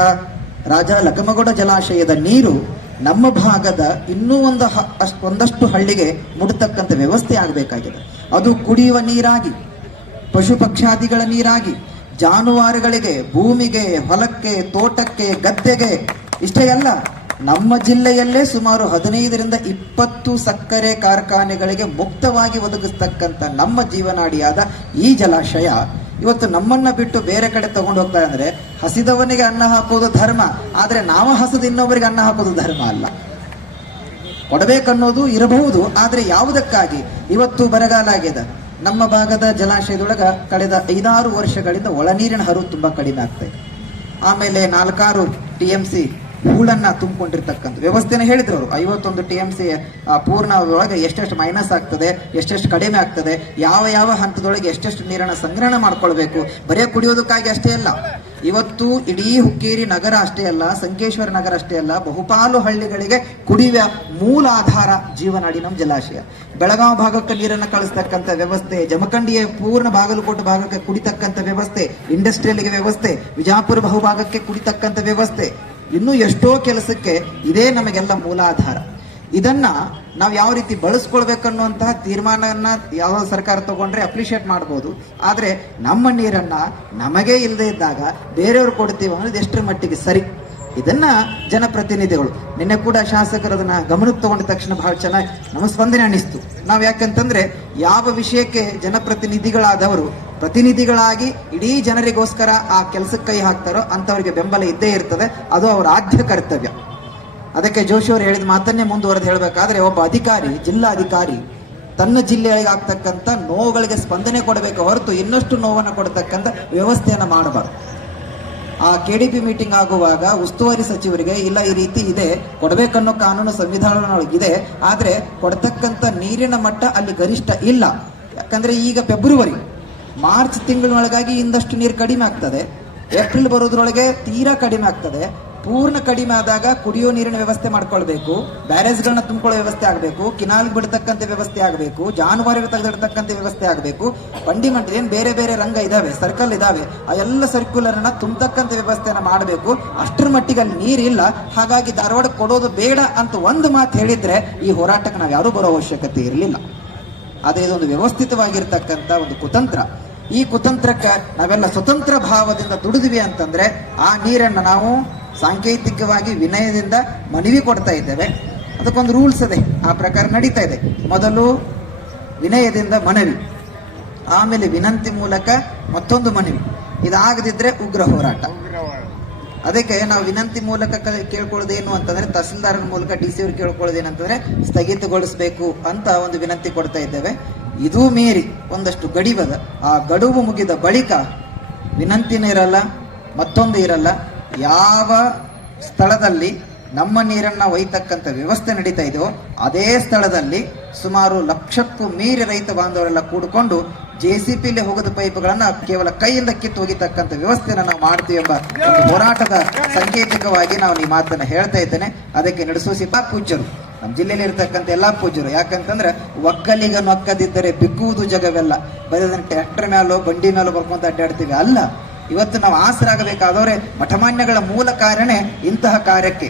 ರಾಜ ಲಕಮಗೌಡ ಜಲಾಶಯದ ನೀರು ನಮ್ಮ ಭಾಗದ ಇನ್ನೂ ಒಂದು ಒಂದಷ್ಟು ಹಳ್ಳಿಗೆ ಮುಡತಕ್ಕಂಥ ವ್ಯವಸ್ಥೆ ಆಗಬೇಕಾಗಿದೆ. ಅದು ಕುಡಿಯುವ ನೀರಾಗಿ, ಪಶು ಪಕ್ಷಾದಿಗಳ ನೀರಾಗಿ, ಜಾನುವಾರುಗಳಿಗೆ, ಭೂಮಿಗೆ, ಹೊಲಕ್ಕೆ, ತೋಟಕ್ಕೆ, ಗದ್ದೆಗೆ, ಇಷ್ಟೇ ಅಲ್ಲ, ನಮ್ಮ ಜಿಲ್ಲೆಯಲ್ಲೇ ಸುಮಾರು ಹದಿನೈದರಿಂದ ಇಪ್ಪತ್ತು ಸಕ್ಕರೆ ಕಾರ್ಖಾನೆಗಳಿಗೆ ಮುಕ್ತವಾಗಿ ಒದಗಿಸ್ತಕ್ಕಂಥ ನಮ್ಮ ಜೀವನಾಡಿಯಾದ ಈ ಜಲಾಶಯ ಇವತ್ತು ನಮ್ಮನ್ನ ಬಿಟ್ಟು ಬೇರೆ ಕಡೆ ತಗೊಂಡು ಹೋಗ್ತಾರೆ ಅಂದ್ರೆ ಹಸಿದವನಿಗೆ ಅನ್ನ ಹಾಕೋದು ಧರ್ಮ, ಆದ್ರೆ ನಾವು ಹಸದ ಇನ್ನೊಬ್ಬರಿಗೆ ಅನ್ನ ಹಾಕೋದು ಧರ್ಮ ಅಲ್ಲ. ಕೊಡಬೇಕನ್ನೋದು ಇರಬಹುದು, ಆದ್ರೆ ಯಾವುದಕ್ಕಾಗಿ? ಇವತ್ತು ಬರಗಾಲ ಆಗಿದೆ. ನಮ್ಮ ಭಾಗದ ಜಲಾಶಯದೊಳಗ ಕಳೆದ ಐದಾರು ವರ್ಷಗಳಿಂದ ಒಳನೀರಿನ ಹರು ತುಂಬಾ ಕಡಿಮೆ ಆಗ್ತಾ ಇದೆ. ಆಮೇಲೆ ನಾಲ್ಕಾರು ಟಿ ಎಂ ಸಿ ಹೂಳನ್ನ ತುಂಬಿಕೊಂಡಿರ್ತಕ್ಕಂಥ ವ್ಯವಸ್ಥೆನ ಹೇಳಿದ್ರು ಅವರು. ಐವತ್ತೊಂದು ಟಿ ಎಂ ಸಿ ಪೂರ್ಣ ಎಷ್ಟೆಷ್ಟು ಮೈನಸ್ ಆಗ್ತದೆ, ಎಷ್ಟೆಷ್ಟು ಕಡಿಮೆ ಆಗ್ತದೆ, ಯಾವ ಯಾವ ಹಂತದೊಳಗೆ ಎಷ್ಟೆಷ್ಟು ನೀರನ್ನ ಸಂಗ್ರಹಣೆ ಮಾಡ್ಕೊಳ್ಬೇಕು, ಬರೀ ಕುಡಿಯೋದಕ್ಕಾಗಿ ಅಷ್ಟೇ ಅಲ್ಲ. ಇವತ್ತು ಇಡೀ ಹುಕ್ಕೇರಿ ನಗರ ಅಷ್ಟೇ ಅಲ್ಲ, ಸಂಕೇಶ್ವರ ನಗರ ಅಷ್ಟೇ ಅಲ್ಲ, ಬಹುಪಾಲು ಹಳ್ಳಿಗಳಿಗೆ ಕುಡಿಯುವ ಮೂಲ ಆಧಾರ ಜೀವನಾಡಿ ನಮ್ಮ ಜಲಾಶಯ. ಬೆಳಗಾವಿ ಭಾಗಕ್ಕೆ ನೀರನ್ನು ಕಳಿಸ್ತಕ್ಕಂಥ ವ್ಯವಸ್ಥೆ, ಜಮಖಂಡಿಯ ಪೂರ್ಣ ಬಾಗಲಕೋಟೆ ಭಾಗಕ್ಕೆ ಕುಡಿತಕ್ಕಂಥ ವ್ಯವಸ್ಥೆ ಇಂಡಸ್ಟ್ರಿಯಲ್ಗೆ ವ್ಯವಸ್ಥೆ, ವಿಜಾಪುರ ಬಹುಭಾಗಕ್ಕೆ ಕುಡಿತಕ್ಕಂಥ ವ್ಯವಸ್ಥೆ. ಇನ್ನೂ ಎಷ್ಟೋ ಕೆಲಸಕ್ಕೆ ಇದೇ ನಮಗೆಲ್ಲ ಮೂಲಾಧಾರ. ಇದನ್ನ ನಾವು ಯಾವ ರೀತಿ ಬಳಸ್ಕೊಳ್ಬೇಕನ್ನುವಂತಹ ತೀರ್ಮಾನವನ್ನ ಯಾವ ಸರ್ಕಾರ ತಗೊಂಡ್ರೆ ಅಪ್ರಿಷಿಯೇಟ್ ಮಾಡ್ಬೋದು. ಆದ್ರೆ ನಮ್ಮ ನೀರನ್ನ ನಮಗೆ ಇಲ್ಲದೆ ಇದ್ದಾಗ ಬೇರೆಯವ್ರು ಕೊಡ್ತೀವಿ ಅನ್ನೋದು ಎಷ್ಟರ ಮಟ್ಟಿಗೆ ಸರಿ. ಇದನ್ನ ಜನಪ್ರತಿನಿಧಿಗಳು, ನಿನ್ನೆ ಕೂಡ ಶಾಸಕರು ಅದನ್ನ ಗಮನಕ್ಕೆ ತಗೊಂಡ ತಕ್ಷಣ ಬಹಳ ಚೆನ್ನಾಗಿ ನಮ್ಮ ಸ್ಪಂದನೆ ಅನಿಸ್ತು ನಾವು ಯಾಕಂತಂದ್ರೆ ಯಾವ ವಿಷಯಕ್ಕೆ ಜನಪ್ರತಿನಿಧಿಗಳಾದವರು ಪ್ರತಿನಿಧಿಗಳಾಗಿ ಇಡೀ ಜನರಿಗೋಸ್ಕರ ಆ ಕೆಲಸಕ್ಕೆ ಕೈ ಹಾಕ್ತಾರೋ ಅಂಥವರಿಗೆ ಬೆಂಬಲ ಇದ್ದೇ ಇರ್ತದೆ. ಅದು ಅವರ ಆದ್ಯ ಕರ್ತವ್ಯ. ಅದಕ್ಕೆ ಜೋಶಿ ಅವರು ಹೇಳಿದ ಮಾತನ್ನೇ ಮುಂದುವರೆದು ಹೇಳಬೇಕಾದ್ರೆ ಒಬ್ಬ ಅಧಿಕಾರಿ, ಜಿಲ್ಲಾಧಿಕಾರಿ ತನ್ನ ಜಿಲ್ಲೆಗಳಿಗೆ ಆಗ್ತಕ್ಕಂಥ ನೋವುಗಳಿಗೆ ಸ್ಪಂದನೆ ಕೊಡಬೇಕು ಹೊರತು ಇನ್ನಷ್ಟು ನೋವನ್ನು ಕೊಡತಕ್ಕಂಥ ವ್ಯವಸ್ಥೆಯನ್ನು ಮಾಡಬಾರ್ದು. ಆ ಕೆ ಡಿ ಪಿ ಮೀಟಿಂಗ್ ಆಗುವಾಗ ಉಸ್ತುವಾರಿ ಸಚಿವರಿಗೆ, ಇಲ್ಲ ಈ ರೀತಿ ಇದೆ, ಕೊಡಬೇಕನ್ನೋ ಕಾನೂನು ಸಂವಿಧಾನದೊಳಗಿದೆ, ಆದರೆ ಕೊಡ್ತಕ್ಕಂಥ ನೀರಿನ ಮಟ್ಟ ಅಲ್ಲಿ ಗರಿಷ್ಠ ಇಲ್ಲ. ಯಾಕಂದರೆ ಈಗ ಫೆಬ್ರವರಿ ಮಾರ್ಚ್ ತಿಂಗಳೊಳಗಾಗಿ ಇಂದಷ್ಟು ನೀರು ಕಡಿಮೆ ಆಗ್ತದೆ. ಏಪ್ರಿಲ್ ಬರೋದ್ರೊಳಗೆ ತೀರಾ ಕಡಿಮೆ ಆಗ್ತದೆ. ಪೂರ್ಣ ಕಡಿಮೆ ಆದಾಗ ಕುಡಿಯೋ ನೀರಿನ ವ್ಯವಸ್ಥೆ ಮಾಡ್ಕೊಳ್ಬೇಕು. ಬ್ಯಾರೇಜ್ಗಳನ್ನ ತುಂಬಿಕೊಳ್ಳೋ ವ್ಯವಸ್ಥೆ ಆಗಬೇಕು. ಕಿನಾಲ್ ಬಿಡ್ತಕ್ಕಂಥ ವ್ಯವಸ್ಥೆ ಆಗಬೇಕು. ಜಾನುವಾರು ತೆಗೆದಿಡ್ತಕ್ಕಂಥ ವ್ಯವಸ್ಥೆ ಆಗಬೇಕು. ಬಂಡಿಮಂಟಲಿ ಏನು ಬೇರೆ ಬೇರೆ ರಂಗ ಇದಾವೆ ಸರ್ಕಲ್ ಇದಾವೆ, ಆ ಎಲ್ಲ ಸರ್ಕ್ಯುಲರ್ ಅನ್ನ ತುಂಬತಕ್ಕಂಥ ವ್ಯವಸ್ಥೆಯನ್ನ ಮಾಡಬೇಕು. ಅಷ್ಟರ ಮಟ್ಟಿಗೆ ಅಲ್ಲಿ ನೀರಿಲ್ಲ. ಹಾಗಾಗಿ ಧಾರವಾಡ ಕೊಡೋದು ಬೇಡ ಅಂತ ಒಂದು ಮಾತು ಹೇಳಿದ್ರೆ ಈ ಹೋರಾಟಕ್ಕೆ ನಾವು ಯಾರೂ ಬರೋ ಅವಶ್ಯಕತೆ ಇರಲಿಲ್ಲ. ಆದರೆ ಇದೊಂದು ವ್ಯವಸ್ಥಿತವಾಗಿರ್ತಕ್ಕಂಥ ಒಂದು ಕುತಂತ್ರ. ಈ ಕುತಂತ್ರಕ್ಕೆ ನಾವೆಲ್ಲ ಸ್ವತಂತ್ರ ಭಾವದಿಂದ ದುಡಿದ್ವಿ ಅಂತಂದ್ರೆ ಆ ನೀರನ್ನು ನಾವು ಸಾಂಕೇತಿಕವಾಗಿ ವಿನಯದಿಂದ ಮನವಿ ಕೊಡ್ತಾ ಇದ್ದೇವೆ. ಅದಕ್ಕೊಂದು ರೂಲ್ಸ್ ಇದೆ. ಆ ಪ್ರಕಾರ ನಡೀತಾ ಇದೆ. ಮೊದಲು ವಿನಯದಿಂದ ಮನವಿ, ಆಮೇಲೆ ವಿನಂತಿ ಮೂಲಕ ಮತ್ತೊಂದು ಮನವಿ. ಇದಾಗದಿದ್ರೆ ಉಗ್ರ ಹೋರಾಟ. ಅದಕ್ಕೆ ನಾವು ವಿನಂತಿ ಮೂಲಕ ಕೇಳ್ಕೊಳ್ಳೋದೇನು ಅಂತಂದ್ರೆ ತಹಸೀಲ್ದಾರನ ಮೂಲಕ ಡಿ ಸಿ ಅವ್ರು ಕೇಳ್ಕೊಳ್ಳೋದೇನಂತಂದ್ರೆ ಸ್ಥಗಿತಗೊಳಿಸಬೇಕು ಅಂತ ಒಂದು ವಿನಂತಿ ಕೊಡ್ತಾ ಇದ್ದೇವೆ. ಇದೂ ಮೀರಿ ಒಂದಷ್ಟು ಗಡಿವದ ಆ ಗಡುವು ಮುಗಿದ ಬಳಿಕ ವಿನಂತಿನೂ ಇರಲ್ಲ ಮತ್ತೊಂದು ಇರಲ್ಲ. ಯಾವ ಸ್ಥಳದಲ್ಲಿ ನಮ್ಮ ನೀರನ್ನು ಒಯ್ತಕ್ಕಂಥ ವ್ಯವಸ್ಥೆ ನಡೀತಾ ಇದೆಯೋ, ಅದೇ ಸ್ಥಳದಲ್ಲಿ ಸುಮಾರು ಲಕ್ಷಕ್ಕೂ ಮೀರಿ ರೈತ ಬಾಂಧವರೆಲ್ಲ ಕೂಡಿಕೊಂಡು ಜೆ ಸಿ ಪಿಲಿ ಹೋಗದ ಪೈಪ್ಗಳನ್ನ ಕೇವಲ ಕೈಯಿಂದ ಕಿತ್ತು ಹೋಗಿತಕ್ಕಂಥ ವ್ಯವಸ್ಥೆಯನ್ನು ನಾವು ಮಾಡ್ತೀವಿ ಎಂಬ ಒಂದು ಹೋರಾಟದ ಸಂಕೇತಿಕವಾಗಿ ನಾವು ಈ ಮಾತನ್ನ ಹೇಳ್ತಾ ಇದ್ದೇನೆ. ಅದಕ್ಕೆ ನಡೆಸೋಸಿ ಸಿಪ್ಪ ಪೂಜ್ಯರು, ನಮ್ಮ ಜಿಲ್ಲೆಯಲ್ಲಿ ಇರ್ತಕ್ಕಂಥ ಎಲ್ಲಾ ಪೂಜ್ಯರು. ಯಾಕಂತಂದ್ರೆ ಒಕ್ಕಲಿಗ ನೊಕ್ಕದಿದ್ದರೆ ಬಿಕ್ಕುವುದು ಜಗವೆಲ್ಲ. ಬರೀ ಟ್ರ್ಯಾಕ್ಟರ್ ಮೇಲೋ ಬಂಡಿ ಮೇಲೋ ಬರ್ಕೊಂತ ಅಡ್ಡಾಡ್ತೀವಿ. ಅಲ್ಲ, ಇವತ್ತು ನಾವು ಆಸರಾಗಬೇಕಾದವರೇ ಮಠಮಾನ್ಯಗಳ ಮೂಲ ಕಾರಣ ಇಂತಹ ಕಾರ್ಯಕ್ಕೆ.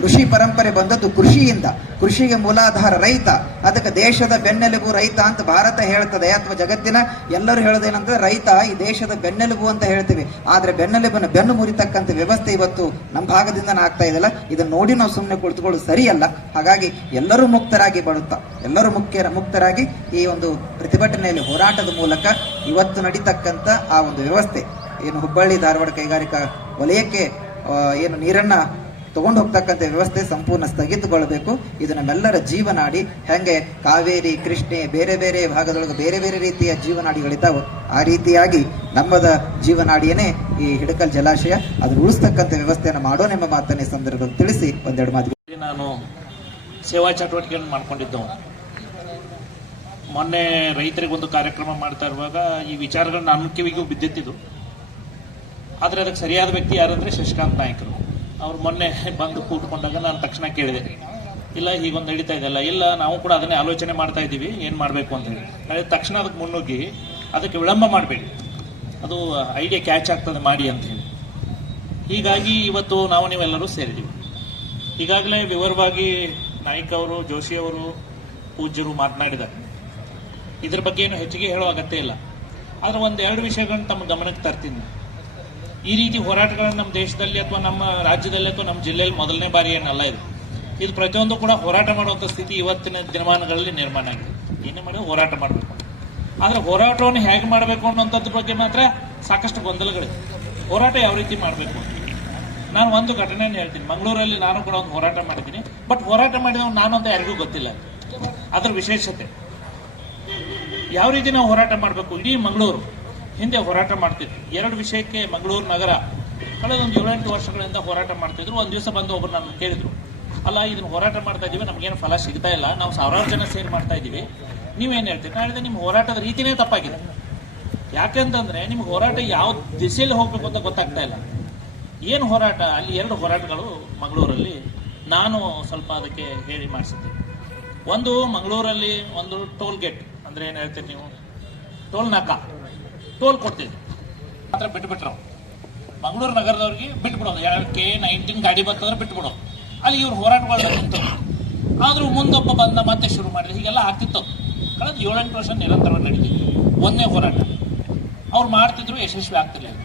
ಕೃಷಿ ಪರಂಪರೆ ಬಂದದ್ದು ಕೃಷಿಯಿಂದ. ಕೃಷಿಗೆ ಮೂಲಾಧಾರ ರೈತ. ಅದಕ್ಕೆ ದೇಶದ ಬೆನ್ನೆಲುಬು ರೈತ ಅಂತ ಭಾರತ ಹೇಳ್ತದೆ. ಅಥವಾ ಜಗತ್ತಿನ ಎಲ್ಲರೂ ಹೇಳೋದೇನಂತಂದ್ರೆ ರೈತ ಈ ದೇಶದ ಬೆನ್ನೆಲುಬು ಅಂತ ಹೇಳ್ತೀವಿ. ಆದ್ರೆ ಬೆನ್ನೆಲುಬನ್ನು ಬೆನ್ನು ಮುರಿತಕ್ಕಂಥ ವ್ಯವಸ್ಥೆ ಇವತ್ತು ನಮ್ಮ ಭಾಗದಿಂದ ಆಗ್ತಾ ಇದೆಯಲ್ಲ? ಇದನ್ನ ನೋಡಿ ನಾವು ಸುಮ್ಮನೆ ಕುಳಿತುಕೊಳ್ಳೋದು ಸರಿಯಲ್ಲ. ಹಾಗಾಗಿ ಎಲ್ಲರೂ ಮುಕ್ತರಾಗಿ ಬರುತ್ತಾ. ಎಲ್ಲರೂ ಮುಖ್ಯ ಮುಕ್ತರಾಗಿ ಈ ಒಂದು ಪ್ರತಿಭಟನೆಯಲ್ಲಿ ಹೋರಾಟದ ಮೂಲಕ ಇವತ್ತು ನಡೀತಕ್ಕಂಥ ಆ ಒಂದು ವ್ಯವಸ್ಥೆ. ಏನು ಹುಬ್ಬಳ್ಳಿ ಧಾರವಾಡ ಕೈಗಾರಿಕಾ ವಲಯಕ್ಕೆ ಏನು ನೀರನ್ನ ತಗೊಂಡು ಹೋಗ್ತಕ್ಕಂಥ ವ್ಯವಸ್ಥೆ ಸಂಪೂರ್ಣ ಸ್ಥಗಿತಗೊಳ್ಳಬೇಕು. ಇದು ನಮ್ಮೆಲ್ಲರ ಜೀವನಾಡಿ. ಹೆಂಗೆ ಕಾವೇರಿ, ಕೃಷ್ಣೆ ಬೇರೆ ಬೇರೆ ಭಾಗದೊಳಗೆ ಬೇರೆ ಬೇರೆ ರೀತಿಯ ಜೀವನಾಡಿಗಳಿದ್ದಾವೆ ಆ ರೀತಿಯಾಗಿ ನಮ್ಮದ ಜೀವನಾಡಿಯೇ ಈ ಹಿಡಕಲ್ ಜಲಾಶಯ ಅದನ್ನು ಉಳಿಸ್ತಕ್ಕಂಥ ವ್ಯವಸ್ಥೆಯನ್ನು ಎಂಬ ಮಾತನ್ನೇ ಸಂದರ್ಭದಲ್ಲಿ ತಿಳಿಸಿ ಒಂದೆರಡು ಮಾತು. ನಾನು ಸೇವಾ ಚಟುವಟಿಕೆಯನ್ನು ಮಾಡ್ಕೊಂಡಿದ್ದೆವು. ಮೊನ್ನೆ ರೈತರಿಗೆ ಒಂದು ಕಾರ್ಯಕ್ರಮ ಮಾಡ್ತಾ ಇರುವಾಗ ಈ ವಿಚಾರಗಳು ನನ್ನ ಕಿವಿಗೂ ಬಿದ್ದಿತ್ತಿದ್ದು. ಆದರೆ ಅದಕ್ಕೆ ಸರಿಯಾದ ವ್ಯಕ್ತಿ ಯಾರಂದರೆ ಶಶಿಕಾಂತ್ ನಾಯ್ಕರು. ಅವ್ರು ಮೊನ್ನೆ ಬಂದು ಕೂತ್ಕೊಂಡಾಗ ನಾನು ತಕ್ಷಣ ಕೇಳಿದೆ. ಇಲ್ಲ ಹೀಗೊಂದು ನಡೀತಾ ಇದೆಯಲ್ಲ ಇಲ್ಲ, ನಾವು ಕೂಡ ಅದನ್ನೇ ಆಲೋಚನೆ ಮಾಡ್ತಾ ಇದ್ದೀವಿ. ಏನು ಮಾಡಬೇಕು ಅಂತ ಹೇಳಿ. ಅದೇ ತಕ್ಷಣ ಅದಕ್ಕೆ ಮುನ್ನುಗ್ಗಿ ಅದಕ್ಕೆ ವಿಳಂಬ ಮಾಡಬೇಡಿ. ಅದು ಐಡಿಯಾ ಕ್ಯಾಚ್ ಆಗ್ತದೆ ಮಾಡಿ ಅಂತ ಹೇಳಿ. ಹೀಗಾಗಿ ಇವತ್ತು ನಾವು ನೀವೆಲ್ಲರೂ ಸೇರಿದ್ದೀವಿ. ಈಗಾಗಲೇ ವಿವರವಾಗಿ ನಾಯ್ಕ ಅವರು, ಜೋಶಿ ಅವರು, ಪೂಜ್ಯರು ಮಾತನಾಡಿದ್ದಾರೆ. ಇದ್ರ ಬಗ್ಗೆ ಏನು ಹೆಚ್ಚಿಗೆ ಹೇಳೋ ಅಗತ್ಯ ಇಲ್ಲ. ಆದರೆ ಒಂದೆರಡು ವಿಷಯಗಳನ್ನ ತಮ್ಮ ಗಮನಕ್ಕೆ ತರ್ತೀನಿ. ಈ ರೀತಿ ಹೋರಾಟಗಳನ್ನು ನಮ್ಮ ದೇಶದಲ್ಲಿ ಅಥವಾ ನಮ್ಮ ರಾಜ್ಯದಲ್ಲಿ ಅಥವಾ ನಮ್ಮ ಜಿಲ್ಲೆಯಲ್ಲಿ ಮೊದಲನೇ ಬಾರಿ ಏನಲ್ಲ ಇದು. ಇದು ಪ್ರತಿಯೊಂದು ಕೂಡ ಹೋರಾಟ ಮಾಡುವಂಥ ಸ್ಥಿತಿ ಇವತ್ತಿನ ದಿನಮಾನಗಳಲ್ಲಿ ನಿರ್ಮಾಣ ಆಗಿದೆ. ಏನೇ ಮಾಡಿ ಹೋರಾಟ ಮಾಡಬೇಕು. ಆದರೆ ಹೋರಾಟವನ್ನು ಹೇಗೆ ಮಾಡಬೇಕು ಅನ್ನೋಂಥದ್ರ ಬಗ್ಗೆ ಮಾತ್ರ ಸಾಕಷ್ಟು ಗೊಂದಲಗಳಿದೆ ಹೋರಾಟ ಯಾವ ರೀತಿ ಮಾಡಬೇಕು ನಾನು ಒಂದು ಘಟನೆಯನ್ನು ಹೇಳ್ತೀನಿ. ಮಂಗಳೂರಲ್ಲಿ ನಾನು ಕೂಡ ಒಂದು ಹೋರಾಟ ಮಾಡಿದ್ದೀನಿ. ಬಟ್ ಹೋರಾಟ ಮಾಡಿದವನು ನಾನು ಅಂತ ಯಾರಿಗೂ ಗೊತ್ತಿಲ್ಲ. ಅದ್ರ ವಿಶೇಷತೆ. ಯಾವ ರೀತಿ ನಾವು ಹೋರಾಟ ಮಾಡಬೇಕು? ಇಡೀ ಮಂಗಳೂರು. ಹಿಂದೆ ಹೋರಾಟ ಮಾಡ್ತಿದ್ರು. ಎರಡು ವಿಷಯಕ್ಕೆ ಮಂಗಳೂರು ನಗರ ಕಳೆದ ಒಂದು ಏಳೆಂಟು ವರ್ಷಗಳಿಂದ ಹೋರಾಟ ಮಾಡ್ತಿದ್ರು. ಒಂದು ದಿವಸ ಬಂದು ಒಬ್ಬರು ನನ್ನ ಕೇಳಿದ್ರು. ಅಲ್ಲ ಇದನ್ನ ಹೋರಾಟ ಮಾಡ್ತಾ ಇದೀವಿ, ನಮಗೇನು ಫಲ ಸಿಗ್ತಾ ಇಲ್ಲ. ನಾವು ಸಾವಿರಾರು ಜನ ಸೇರಿ ಮಾಡ್ತಾ ಇದ್ದೀವಿ ನೀವೇನು ಹೇಳ್ತೀರಿ? ನಾನು ಹೇಳಿದೆ ನಿಮ್ಮ ಹೋರಾಟದ ರೀತಿನೇ ತಪ್ಪಾಗಿದೆ. ಯಾಕೆಂತಂದ್ರೆ ನಿಮ್ಗೆ ಹೋರಾಟ ಯಾವ ದಿಸೆಯಲ್ಲಿ ಹೋಗ್ಬೇಕು ಅಂತ ಗೊತ್ತಾಗ್ತಾ ಇಲ್ಲ. ಏನು ಹೋರಾಟ? ಅಲ್ಲಿ ಎರಡು ಹೋರಾಟಗಳು ಮಂಗಳೂರಲ್ಲಿ ನಾನು ಸ್ವಲ್ಪ ಅದಕ್ಕೆ ಹೇಳಿ ಮಾಡಿಸಿದ್ದೆ. ಒಂದು ಮಂಗಳೂರಲ್ಲಿ ಒಂದು ಟೋಲ್ ಗೇಟ್ ಅಂದ್ರೆ ಏನು ಹೇಳ್ತೀರಿ ನೀವು? ಟೋಲ್ ನಾಕ ಟೋಲ್ ಕೊಡ್ತಿದ್ವಿ ಮಾತ್ರ ಬಿಟ್ಬಿಟ್ರು. ಮಂಗಳೂರು ನಗರದವ್ರಿಗೆ ಬಿಟ್ಬಿಡೋದು. ಕೆ ನೈನ್ಟೀನ್ ಗಾಡಿ ಬಂತಂದ್ರೆ ಬಿಟ್ಬಿಡೋದು. ಅಲ್ಲಿ ಇವ್ರು ಹೋರಾಟಗಳು ನಿಂತು ಆದ್ರೂ ಮುಂದೊಬ್ಬ ಬಂದ ಮತ್ತೆ ಶುರು ಮಾಡಿದ್ರು. ಹೀಗೆಲ್ಲ ಆಗ್ತಿತ್ತು. ಕಳೆದ ಏಳೆಂಟು ವರ್ಷ ನಿರಂತರವಾಗಿ ನಡೀತಿತ್ತು. ಒಂದನೇ ಹೋರಾಟ. ಅವ್ರು ಮಾಡ್ತಿದ್ರು, ಯಶಸ್ವಿ ಆಗ್ತಿರ್ಲಿಲ್ಲ.